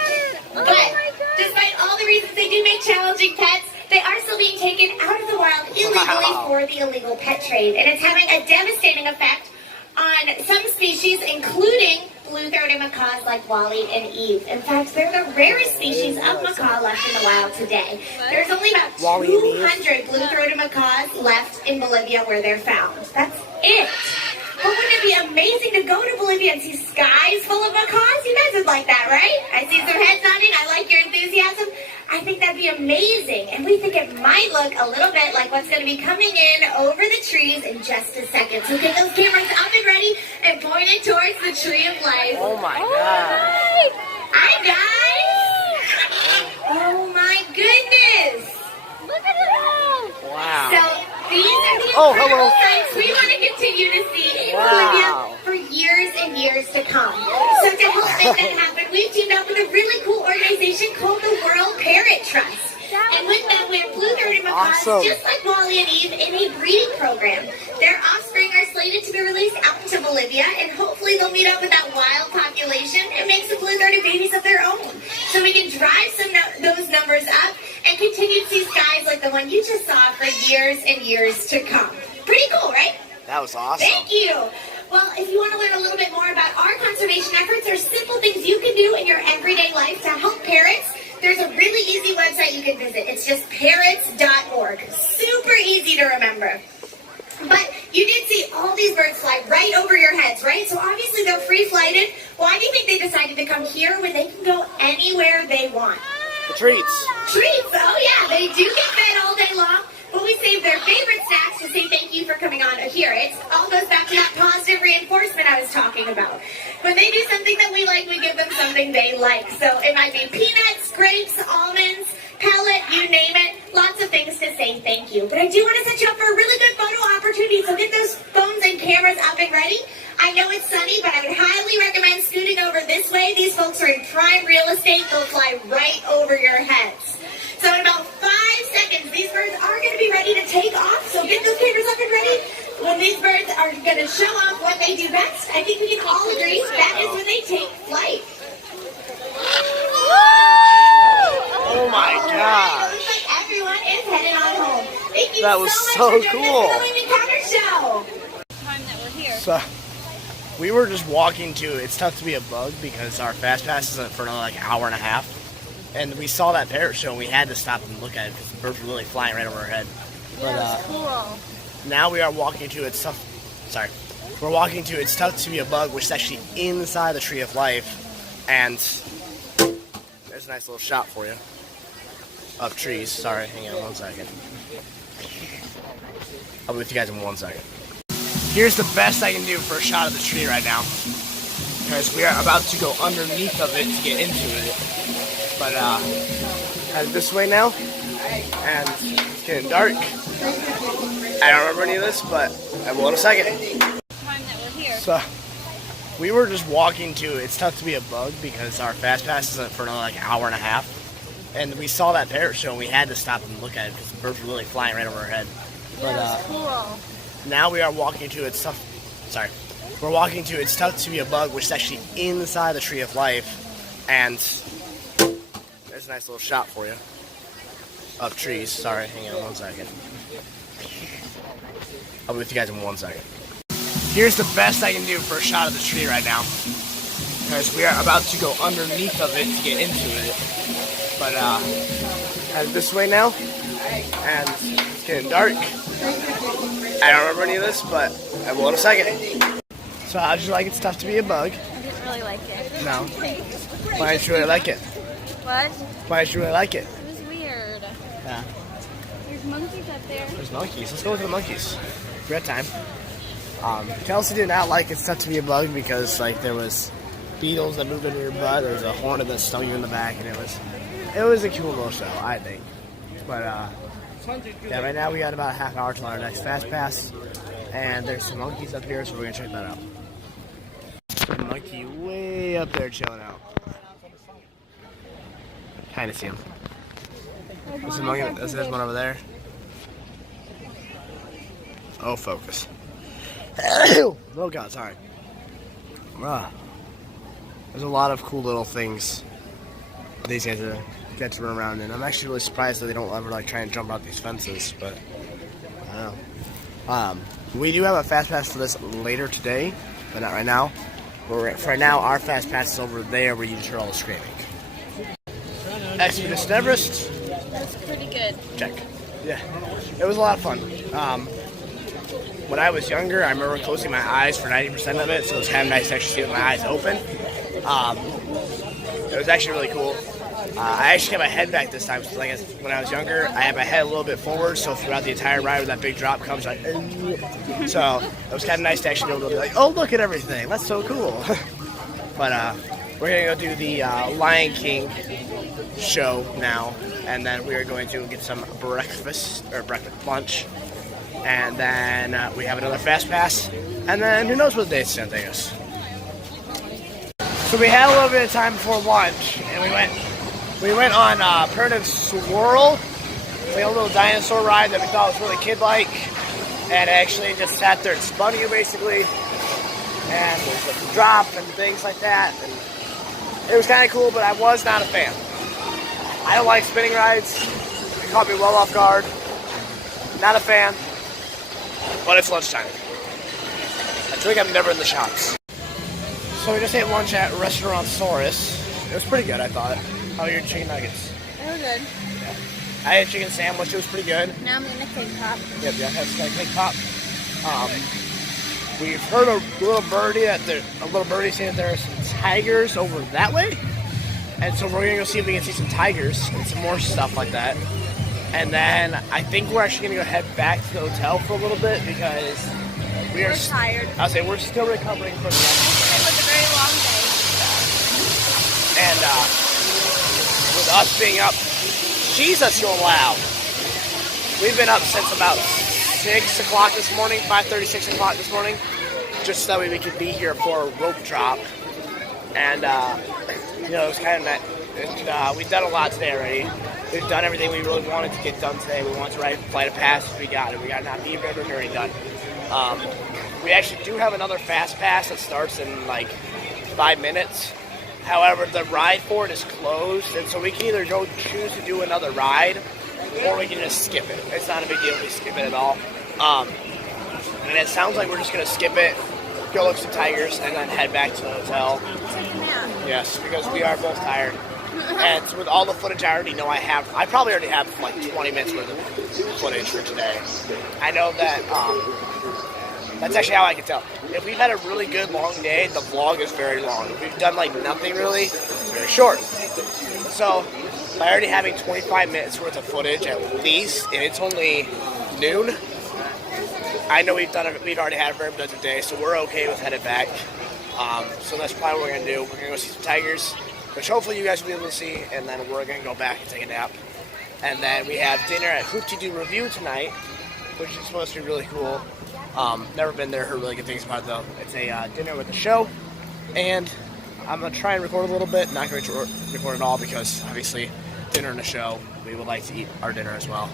But despite all the reasons they do make challenging pets, they are still being taken out of the wild illegally for the illegal pet trade. And it's having a devastating effect on some species, including blue-throated macaws like Wally and Eve. In fact, they're the rarest species of macaw left in the wild today. There's only about 200 blue-throated macaws left in Bolivia where they're found. That's it. But wouldn't it be amazing to go to Bolivia and see skies full of macaws? You guys would like that, right? I see some heads nodding. I like your enthusiasm. I think that'd be amazing. And we think it might look a little bit like what's going to be coming in over the trees in just a second. So get those cameras up and ready and point it towards the tree of life. Oh my God. Hi, guys. Oh my goodness. Look at it all. Wow. So these are the incredible hello. sights we want to continue to see in Bolivia for years and years to come. So to help make that happen, we've teamed up with a really cool organization called the World Parrot Trust. And with them, we have blue-throated macaws, just like Wally and Eve, in a breeding program. Their offspring are slated to be released out into Bolivia, and hopefully they'll meet up with that wild population and make some blue-throated babies of their own. So we can drive those numbers up and continue to see skies like the one you just saw for years and years to come. Pretty cool, right? That was awesome. Thank you. Well, if you want to learn a little bit more about our conservation efforts, there's simple things you can do in your everyday life to help parrots. There's a really easy website you can visit. It's just parrots.org. Super easy to remember. But you did see all these birds fly right over your heads, right? So obviously they're free-flighted. Why do you think they decided to come here when they can go anywhere they want? The treats. Treats, oh yeah, they do get fed all day long, but we save their favorite snacks to say thank you for coming on here. It all goes back to that positive reinforcement I was talking about. When they do something that we like, we give them something they like. So it might be peanuts, grapes, almonds, pellet, you name it. Lots of things to say thank you. But I do want to set you up for a really good photo opportunity, so get those phones and cameras up and ready. I know it's sunny, but I would highly recommend scooting over this way. These folks are in prime real estate. They'll fly right over your heads. So in about 5 seconds, these birds are going to be ready to take off. So get those cameras up and ready. When these birds are going to show off what they do best, I think we can all agree that is when they take flight. Oh my Alright, God. it looks like everyone is headed on home. Thank you That was so much so for joining cool. us for the Living Counter Show. Time that we're here. So, we were just walking to, it's tough to be a bug because our fast pass isn't for another like hour and a half. And we saw that parrot show and we had to stop and look at it because the birds were really flying right over our head. Yeah, it was cool. Now we are walking to, it's tough, sorry. We're walking to, it's tough to be a bug, which is actually inside the Tree of Life. And there's a nice little shot for you of trees. Sorry, hang on 1 second. I'll be with you guys in 1 second. Here's the best I can do for a shot of the tree right now, because we are about to go underneath of it to get into it. But headed this way now, and it's getting dark. I don't remember any of this, but I will in a second. Time that we're here. So we were just walking to, it's tough to be a bug because our fast pass isn't for another like hour and a half. And we saw that parrot show and we had to stop and look at it because the birds were really flying right over our head. Yeah, it was cool. Now we are walking to, it's tough, sorry. We're walking to, it's tough to be a bug, which is actually inside the Tree of Life. And there's a nice little shot for you of trees. Sorry, hang on 1 second. I'll be with you guys in 1 second. Here's the best I can do for a shot of the tree right now, because we are about to go underneath of it to get into it. But headed this way now, and it's getting dark. I don't remember any of this, but I will in a second. So how'd you like It's Tough to Be a Bug? I didn't really like it. No. Why didn't you really like it? What? Why did you really like it? It was weird. Yeah. There's monkeys up there. There's monkeys. Let's go with the monkeys. We got time. Kelsey did not like It's Tough to Be a Bug because like there was beetles that moved into your butt. There was a hornet that stung you in the back, and it was a cool little show, I think. But yeah, right now we got about a half hour till our next fast pass, and there's some monkeys up here, so we're gonna check that out. The monkey way up there chilling out. Kind of see him. There's a monkey. There's one over there. Oh, focus. Oh God, sorry. There's a lot of cool little things these guys get to run around in. I'm actually really surprised that they don't ever like try and jump out these fences, but I don't know. We do have a fast pass for this later today, but not right now. For right now, our fast pass is over there where you just hear all the screaming. Expedition Everest. That's pretty good. Check. Yeah, it was a lot of fun. When I was younger, I remember closing my eyes for 90% of it, so it was kind of nice to actually see with my eyes open. It was actually really cool. I actually had my head back this time. So like when I was younger, I had my head a little bit forward, so throughout the entire ride when that big drop comes, like, so it was kind of nice to actually be able to be like, oh, look at everything. That's so cool. But we're going to go do the Lion King show now, and then we are going to get some breakfast, lunch, and then we have another fast pass, and then who knows what the date's going to take us. So we had a little bit of time before lunch, and we went on Permanent Swirl, like a little dinosaur ride that we thought was really kid-like, and actually just sat there and spun you basically, and there's like a drop and things like that, and it was kind of cool, but I was not a fan. I don't like spinning rides. It caught me well off guard. Not a fan, but it's lunchtime. I feel like I'm never in the shops. So we just ate lunch at Restaurant Saurus. It was pretty good, I thought. How are your chicken nuggets? They were good. Yeah. I had a chicken sandwich. It was pretty good. Now I'm gonna cake pop. Yep, yeah, that's like cake pop. We've heard a little birdie saying that there are some tigers over that way. And so we're gonna go see if we can see some tigers and some more stuff like that. And then I think we're actually gonna go head back to the hotel for a little bit because we're tired. I'll say we're still recovering from the It was a very long day. And with us being up, Jesus, you're loud. We've been up since about 6 o'clock this morning, 5:30, 6 o'clock this morning, just so that we could be here for a rope drop. And you know, it was kind of nice. We've done a lot today already. We've done everything we really wanted to get done today. We wanted to ride Flight of Passage. We got it. We got Navi River already done. We actually do have another fast pass that starts in like 5 minutes. However, the ride for it is closed, and so we can either go choose to do another ride, or we can just skip it. It's not a big deal if we skip it at all. And it sounds like we're just gonna skip it, go look at some tigers, and then head back to the hotel. Take a nap. Yes, because we are both tired. And with all the footage I already know I probably already have like 20 minutes worth of footage for today. I know that, that's actually how I can tell. If we've had a really good long day, the vlog is very long. If we've done like nothing really, it's very short. So, by already having 25 minutes worth of footage at least, and it's only noon, I know we've already had a very productive day, so we're okay with headed back. So that's probably what we're gonna do. We're gonna go see some tigers, which hopefully you guys will be able to see, and then we're gonna go back and take a nap. And then we have dinner at Hoop-Dee-Doo Review tonight, which is supposed to be really cool. Never been there, heard really good things about it though. It's a dinner with a show, and I'm gonna try and record a little bit, not going to record it all because obviously dinner and a show, we would like to eat our dinner as well.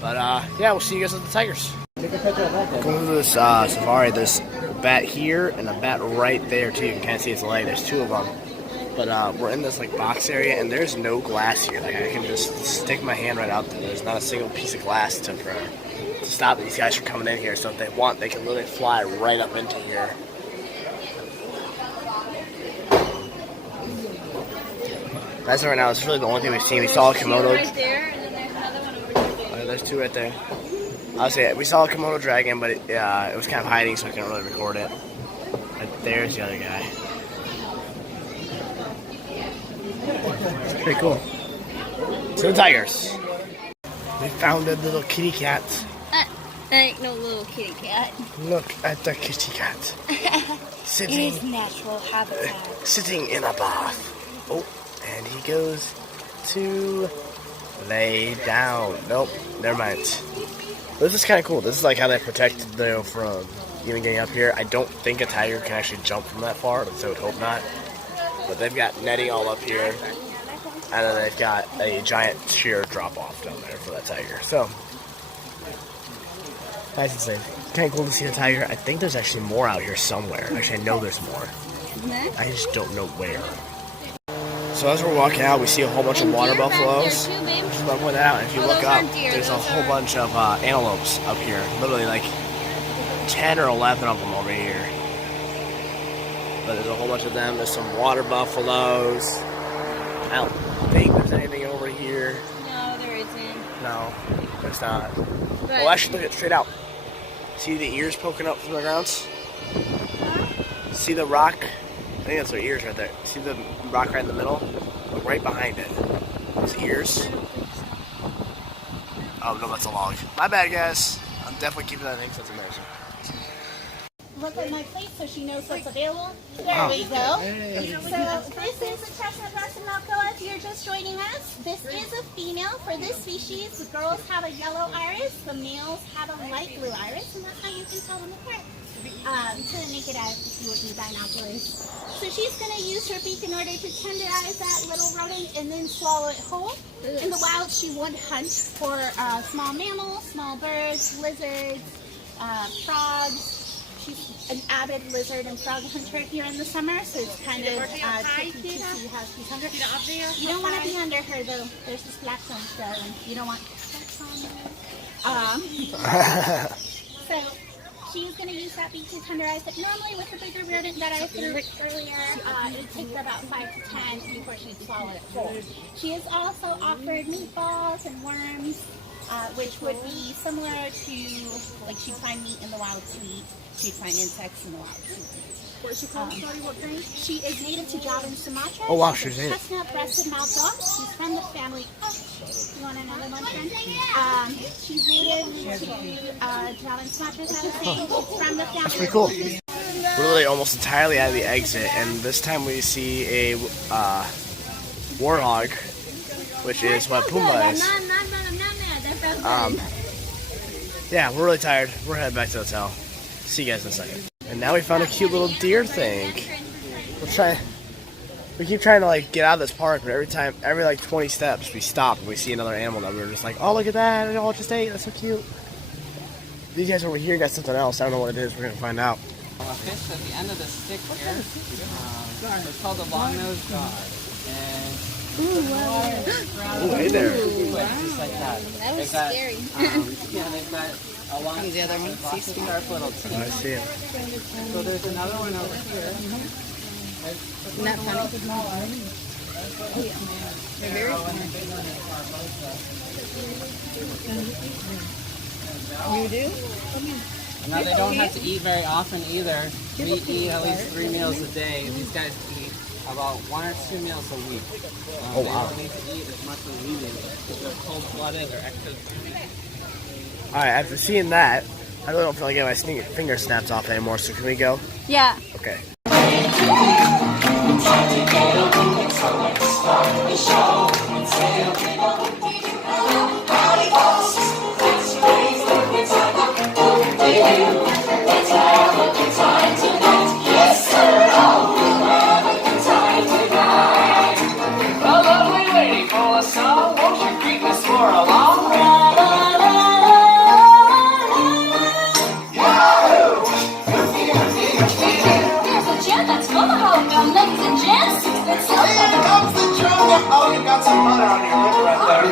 But yeah, we'll see you guys at the tigers. Going to this safari, there's a bat here and a bat right there too. You can kind of see its leg, there's two of them. But we're in this like box area and there's no glass here. Like I can just stick my hand right out there. There's not a single piece of glass to stop these guys from coming in here. So if they want, they can literally fly right up into here. As of right now, it's really the only thing we've seen. We saw a Komodo. Right there, and then there's another one over there. There's two right there. I'll say it. We saw a Komodo dragon, but it was kind of hiding, so I couldn't really record it. But there's the other guy. It's pretty cool. So the tigers. We found a little kitty cat. There ain't no little kitty cat. Look at the kitty cat. Sitting. It is natural habitat. Sitting in a bath. Oh, and he goes to lay down. Nope, never mind. This is kind of cool. This is like how they protect them from even getting up here. I don't think a tiger can actually jump from that far, so I would hope not. But they've got netting all up here, and then they've got a giant sheer drop-off down there for that tiger. So, that's insane. It's kind of cool to see the tiger. I think there's actually more out here somewhere. Actually, I know there's more. I just don't know where. So as we're walking out, we see a whole bunch of water buffaloes. Just want to point that out. And if you look up, there's a whole bunch of antelopes up here. Literally like 10 or 11 of them over here. but there's a whole bunch of them. There's some water buffaloes. I don't think there's anything over here. No, there isn't. No, there's not. But Well, actually, look at it straight out. See the ears poking up from the ground? See the rock? I think that's their ears right there. See the rock right in the middle? Look right behind it. Those ears. Oh, no, that's a log. My bad, guys. I'm definitely keeping that thing, so it's amazing. Look at my plate so she knows what's available. There Wow. we go. So this is a chestnut Russian Malkoa. If you're just joining us, this is a female for this species. The girls have a yellow iris. The males have a light blue iris, and that's how you can tell them apart. To the naked eye, if you would need binoculars. So she's going to use her beak in order to tenderize that little rodent and then swallow it whole. In the wild, she would hunt for small mammals, small birds, lizards, frogs. She's an avid lizard and frog hunter here in the summer, so it's kind of tricky to see how she's under. You don't want to be under her though. There's this black zone there, and you don't want on there. So she's going to use that beak to tenderize it. Normally with the bigger rodent that I threw earlier, it would take her about 5 to 10 before she'd swallow it whole. She has also offered meatballs and worms, which would be similar to, like, she'd find meat in the wild to eat. She'd find insects in the wild to eat. What is she called? Sorry, what breed? She is native to Java and Sumatra. Oh, wow, She's she's a native. chestnut-breasted Malkoa. She's from the family. Oh, you want another one, friend? She's native to Java and Sumatra, as I was saying. She's from the family. That's pretty cool. We're literally almost entirely out of the exit, and this time we see a warthog, which is what Pumbaa is. Yeah, we're really tired. We're heading back to the hotel. See you guys in a second. And now we found a cute little deer thing. We keep trying to like get out of this park, but every like 20 steps, we stop and we see another animal that we're just like, oh, look at that! I all just ate. That's so cute. These guys over here got something else. I don't know what it is. We're gonna find out. A fish at the end of the stick here. It's called the long-nosed god. And Oh, hey there. just like that. That was They've got, scary. Yeah, they've got a long The other one, lots of sharp little teeth. I see it. So there's another one over here. Isn't that funny? They're very smart. You do? Now they don't have to eat very often either. We eat at least 3 meals a day. These guys eat about 1 or 2 meals a week. Oh, wow. They don't need to eat as much as we do because they're cold-blooded. They're extra. All right, after seeing that, I really don't feel like getting my finger snaps off anymore. So can we go? Yeah. Okay. A lovely lady full of song, won't you greet Miss Laura Long? There's a jet that's full of hope, now ladies and gents. Here comes the drum. Oh, you got some butter on your lips right there.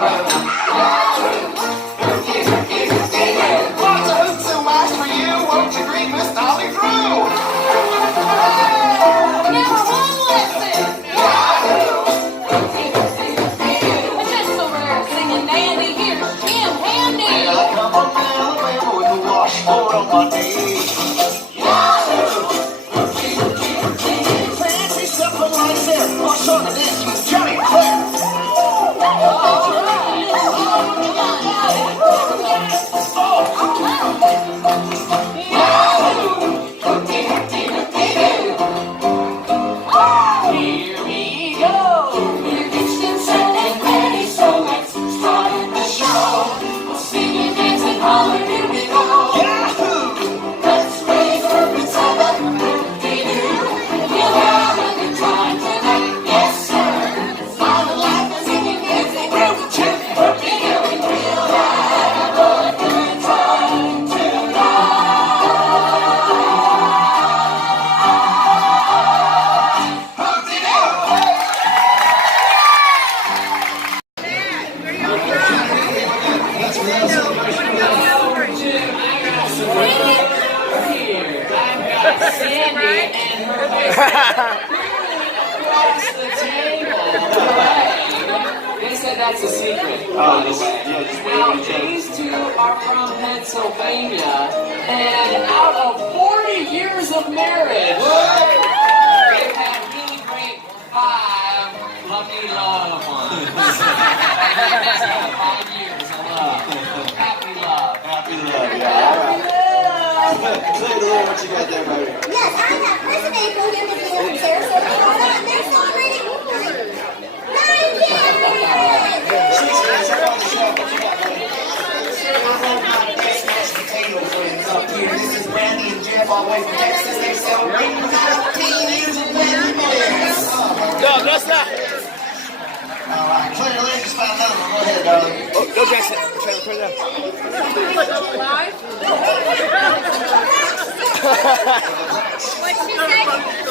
Lots of hoops and wax for you. Won't you greet Miss Dolly Drew? Never one lesson. Just so rare, singing Mandy, here's Jim Handy. I come from Alabama with a washboard on my knee. Fancy stuff like Sarah. Oh, son of this was Johnny Clare. Here we go. We're pitched and set and ready, so let's start the show. We'll sing and dance and holler, here we go. Yahoo! Let's raise her and celebrate. We'll have a good time tonight, yes sir. Follow Across the table. They said that's a secret. Now, these two are from Pennsylvania, and out of 40 years of marriage, they've had really great 5 lucky loved ones. 5 years of love. Happy love. Happy love, yeah. Say to what you got there, baby. Yes, I have Chris and April here with me from Sarasota, Florida, and they're celebrating 9 years! This is Brandy and Jeff all the way from Texas. They celebrate 19 years of wedding marriage. No, that's not. All right, clearly, just find another one. Go ahead, darling. Oh, go Jackson. Turn it down. What'd she say?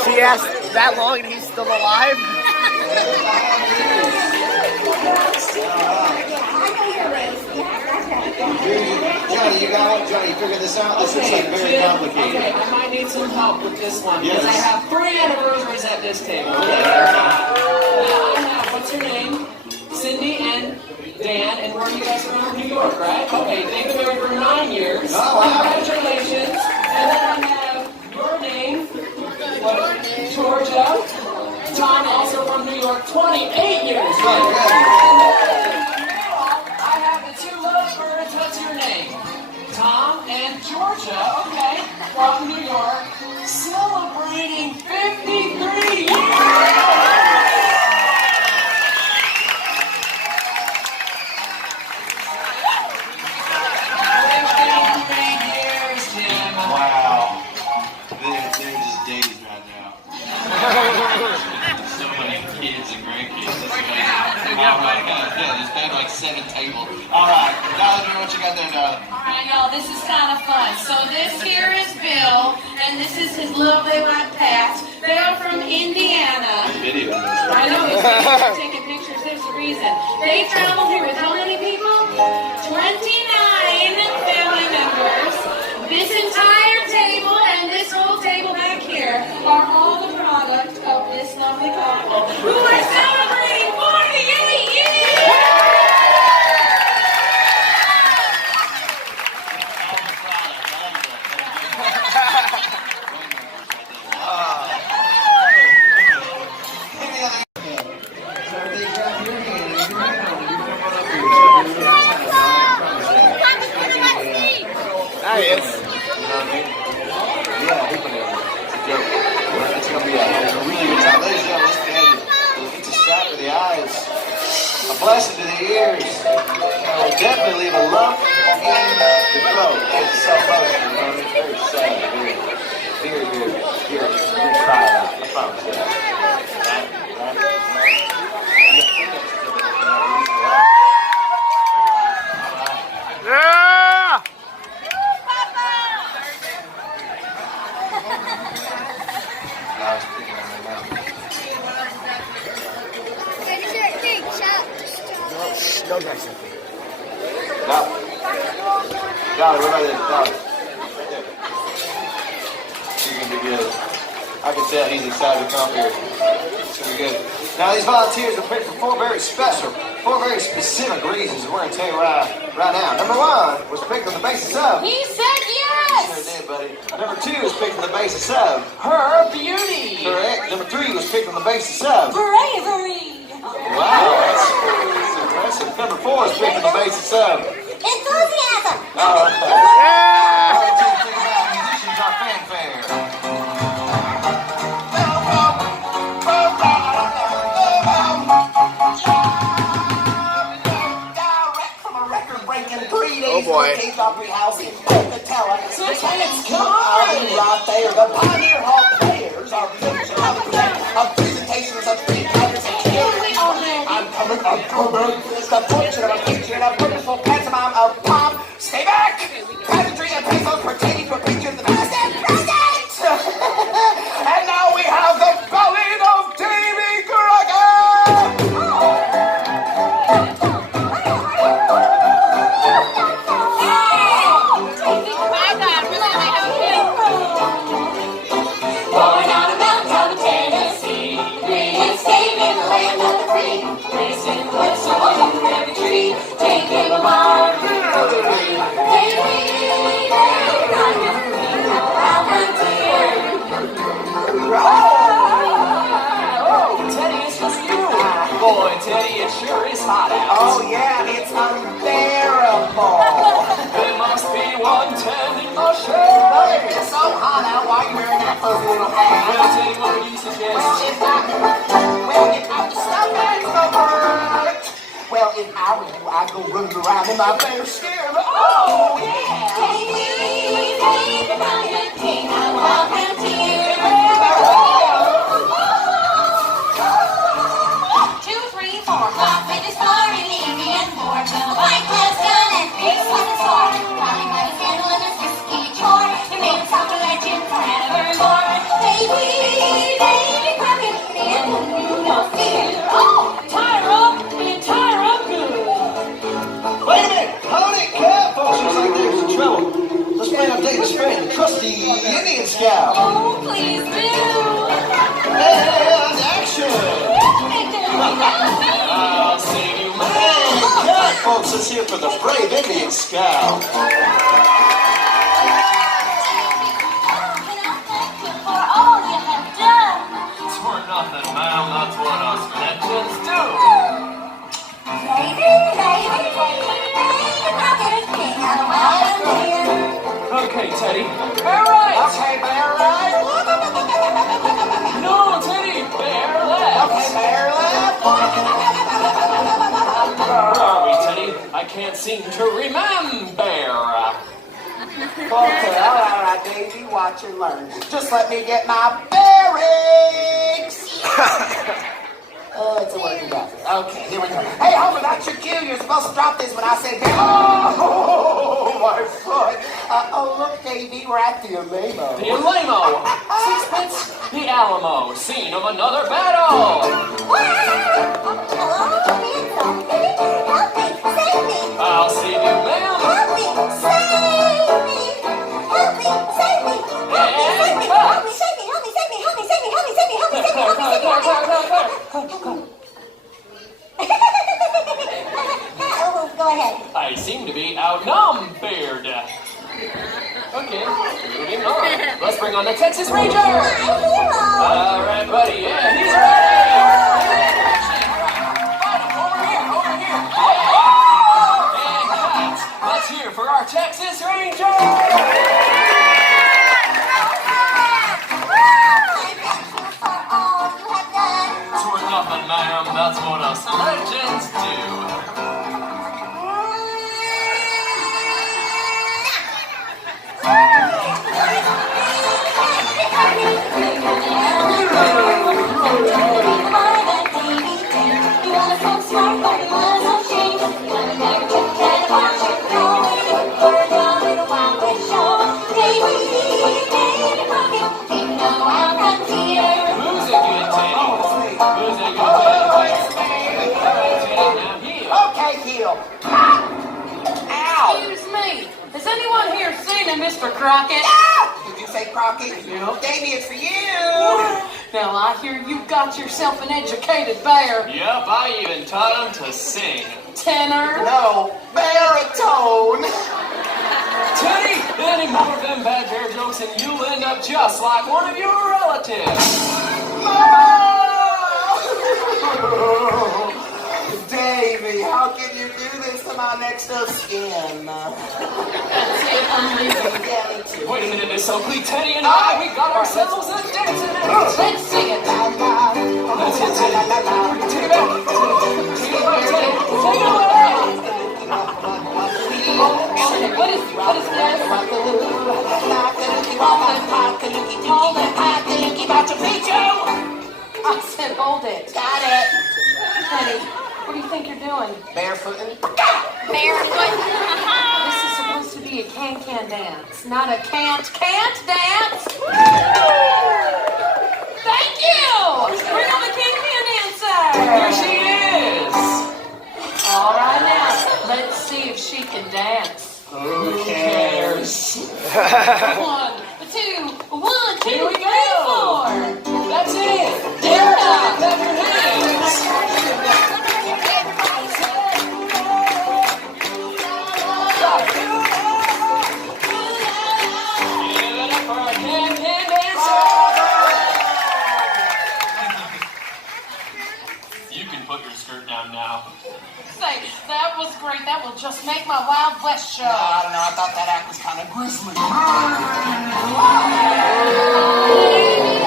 She asked that long and he's still alive? Johnny, you got one? Johnny, you figured this out? This looks like very complicated. Okay, I might need some help with this one Yes. because I have 3 anniversaries at this table. Believe it or not. Now I have, what's your name? Cindy and Dan, and where are you guys from? New York, right? Okay, they've been married for 9 years. Oh, wow. Congratulations. And then I have your name, what, Georgia. Tom, also from New York, 28 years. Right. And then, I have the 2 little birds. What's your name? Tom and Georgia, okay, from New York, celebrating 53 years! Wow. They're just dazed right now. So many kids and grandkids. Oh my God. Yeah, there's been like 7 tables. All right. Darling, what you got there, darling? Alright, y'all, this is kind of fun. So this here is Bill, and this is his lovely white Pat. They're from Indiana. Video. I know, he's taking pictures. There's a reason. They traveled here with how many people? 29 family members. This entire table and this whole table back here are all the product of this lovely couple who are celebrating 48 years! There he is. You know what I mean? Yeah, people do. It's a joke. It's going to be a really good time. Ladies and gentlemen, let's go ahead and sight for the eyes, a blessing to the ears, and will definitely leave a lump in the throat. It's so emotional, you know what I mean? Very sad, very cry out. I promise you that. Yeah! No, Jackson. Dolly, what about this? Dolly. You're going to be good. I can tell he's excited to come here. It's going to be good. Now, these volunteers are picked for 4 very specific reasons. We're going to tell you right now. Number 1 was picked on the basis of... He said yes! Sure did, buddy. Number 2 was picked on the basis of... Her beauty! Correct. Number 3 was picked on the basis of... Bravery! Wow, that's impressive. Number 4 is picked on the basis of... Enthusiasm! All right. Yeah! All right, think about musicians are fanfare. Oh boy. The Pioneer Hall players are of presentations of free concerts and I'm coming. It's the portrait of a picture in a purposeful pantomime of pop. Stay back! Pageantry and pesos pertaining to a picture of the past and present! And now we have the ballad of Davy Crockett! My God, really, I hope you. Oh, Teddy, it's just you. Boy, Teddy, it sure is hot out. Oh yeah, it's unbearable. There must be one tending the Oh, shade. it's so hot out. Why are you wearing that fuzzy little hat? Well, Teddy, what would you suggest? Well, if I was stuck in the hurt. Well, if I were you, I'd go running around in my bear skin. Oh, yeah. Wait a minute! Hold it, cut! Folks, looks like Dave's in trouble. Let's plan on Dave's friend, the trusty Indian Scout. Oh, please do. And action! I'll see you, man. Hey, cut! Folks, let's hear for the brave Indian Scout. It's for nothing, ma'am. That's what us legends do. Okay, Teddy. Bear right. Okay, bear right. No, Teddy. Bear left. Okay, bear left. Where are we, Teddy? I can't seem to remember. Okay, all right, Davey, watch and learn. Just let me get my bearings. It's a working bathroom. Okay, here we go. Hey, Homer, that's your cue. You're supposed to drop this when I say, oh, my foot. Oh, look, Davey, we're at the Alamo. The Alamo. Sixpence. The Alamo. Scene of another battle. I'll save you, ma'am. Go ahead. I seem to be outnumbered. Okay, moving on. Let's bring on the Texas Ranger. All right, buddy. Yeah, he's ready. Over here. And cut. Let's hear for our Texas Ranger. It's worth nothing, ma'am. That's what us legends do. Who's a good Teddy? Who's a good Teddy? Now heel. Okay, heel. Ow. Excuse me. Has anyone here seen a Mr. Crockett? Did you say Crockett? Yeah. Davey, it's for you. Now I hear you got yourself an educated bear. Yep, I even taught him to sing. Tenor. No, baritone. Teddy, any more of them bad bear jokes and you'll end up just like one of your relatives. Davey, how can you do this to my next of skin? That's it, I'm leaving. Yeah, me too. Wait a minute, Miss Oakley. Teddy and I, we got ourselves a dancing act. Let's see it. That's it, Teddy. Take it back. Take it away, Teddy. Take it away. What is this? I said hold it. Got it. Teddy, what do you think you're doing? Barefooting. This is supposed to be a can-can dance, not a can't dance. Thank you! Bring on the can-can dancer! Here she is. All right now, let's see if she can dance. Who cares? 1, 2, 1, 2, Here we 3, go. 4. That's it. There it is. Clap your hands. Give it up for our can-can dancer. just make my Wild West show. No, I don't know. I thought that act was kind of grisly. Baby,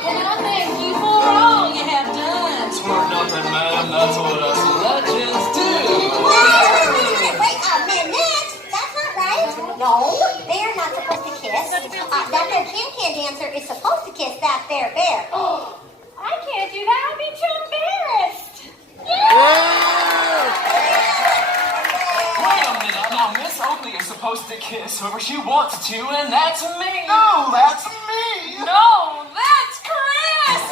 can I thank you for all you have done? It's for nothing, man. That's what us legends do. Wait a minute! That's not right. No, they are not supposed to kiss. That there can dancer is supposed to kiss that there bear. I can't do that. I'll be too embarrassed. Wait a minute. Now, Miss Oakley is supposed to kiss whoever she wants to, and that's me. No, that's me. No, that's Chris.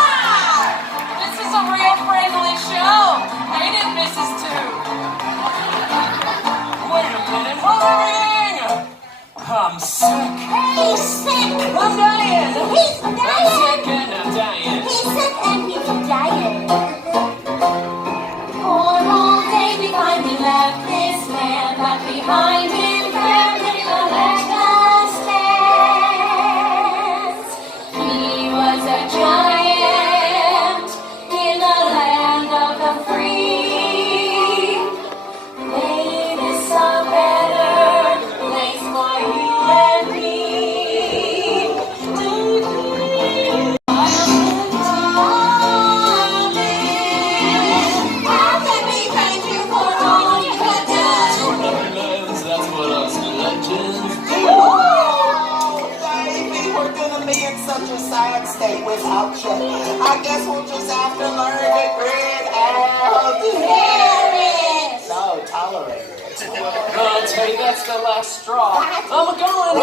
This is a real friendly show. Ain't it, Mrs. Two? Wait a minute. Hurrying! I'm sick. He's sick. I'm dying. He's I'm dying. sick and I'm dying. He's sick and he's dying. Poor old Davy finally left this land, but behind him found in the last stands. He was a giant in the land of the free. Made this a better place for you and me. How can we thank you for all you have done? Legends, that's what us legends do. Baby, we're gonna be in such a sad state without you. I guess we'll just have to learn to grin out. No, tolerate it. I'll tell you, that's the last straw. I'm going.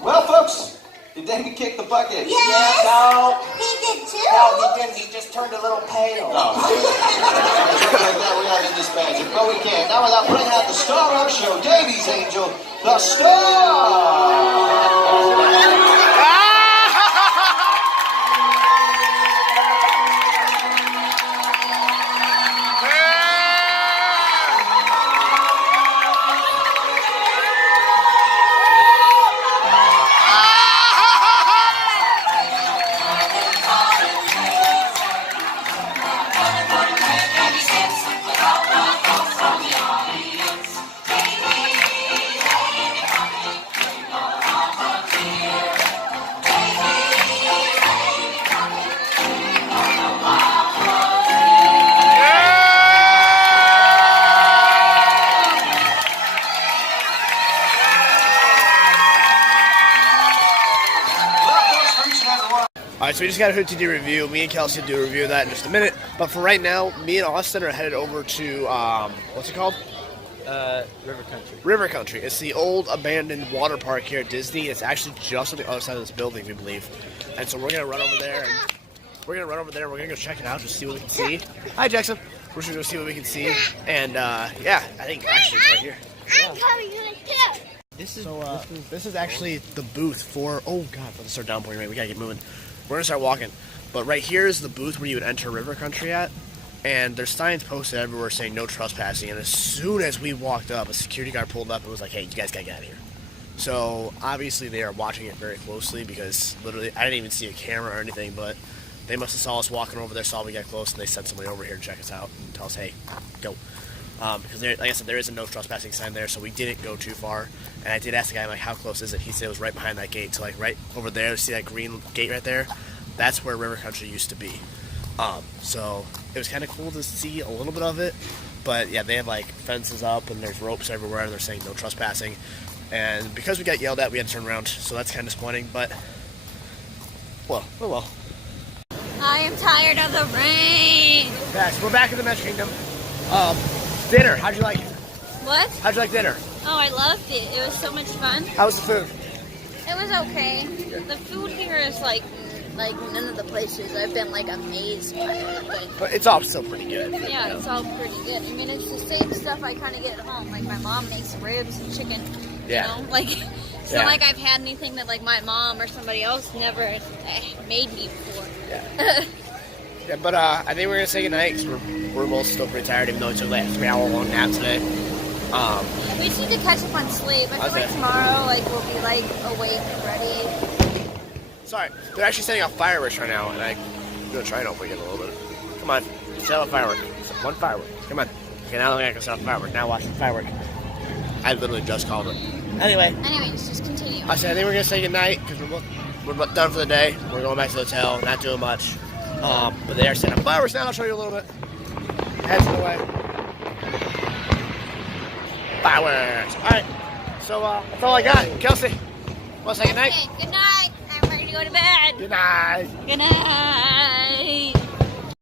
Well, folks, did Davey kick the bucket? Yes. No, He did too. no, he didn't. He just turned a little pale. Like that, we gotta dispatch it. But we can't. Now, without bringing out the star of the show, Davey's Angel, the star! Alright, so we just got a Hood TD review. Me and Kelsey will do a review of that in just a minute. But for right now, me and Austin are headed over to, what's it called? River Country. River Country. It's the old abandoned water park here at Disney. It's actually just on the other side of this building, we believe. And so we're going to run over there. And we're going to go check it out, just see what we can see. Hi, Jackson. We're just going to see what we can see. And, yeah, I think actually it's right here. I'm coming in too. This is actually the booth for, oh god, let's start downpouring, right? We gotta get moving. We're gonna start walking. But right here is the booth where you would enter River Country at. And there's signs posted everywhere saying no trespassing. And as soon as we walked up, a security guard pulled up and was like, hey, you guys gotta get out of here. So obviously they are watching it very closely because literally I didn't even see a camera or anything, but they must have saw us walking over there, saw we got close, and they sent somebody over here to check us out and tell us, hey, go. Because there, like I said, there is a no trespassing sign there, so we didn't go too far. And I did ask the guy, like, how close is it? He said it was right behind that gate. So, like, right over there, see that green gate right there? That's where River Country used to be. So it was kind of cool to see a little bit of it. But, yeah, they have, like, fences up, and there's ropes everywhere, and they're saying no trespassing. And because we got yelled at, we had to turn around. So that's kind of disappointing, but, well, oh well. I am tired of the rain. Yeah, so we're back in the Magic Kingdom. Dinner, how'd you like it? What? How'd you like dinner? Oh, I loved it. It was so much fun. How was the food? It was okay. The food here is like none of the places I've been like amazed by it, But it's all still pretty good. yeah, it's all pretty good. I mean, it's the same stuff I kind of get at home. Like my mom makes ribs and chicken. Yeah. You know, like it's Yeah. not like I've had anything that like my mom or somebody else never made me before. Yeah. Yeah, but I think we're gonna say goodnight because we're both still pretty tired, even though we took like a 3-hour long nap today. We just need to catch up on sleep. I feel Okay. like tomorrow, like we'll be like awake and ready. Sorry, they're actually setting off fireworks right now, and I'm gonna try and hopefully get a little bit. Come on, set off a firework. One firework. Come on. Okay, now I can set off a firework. Now watch the firework. I literally just called it. Anyway. Anyways, just continue. I said I think we're gonna say goodnight because we're done for the day. We're going back to the hotel, not doing much. But they are setting up fireworks now. I'll show you a little bit. Heads in the way. Fireworks. All right. So that's all I got. Kelsey, want to say goodnight? Okay, good night. I'm ready to go to bed. Good night. Good night.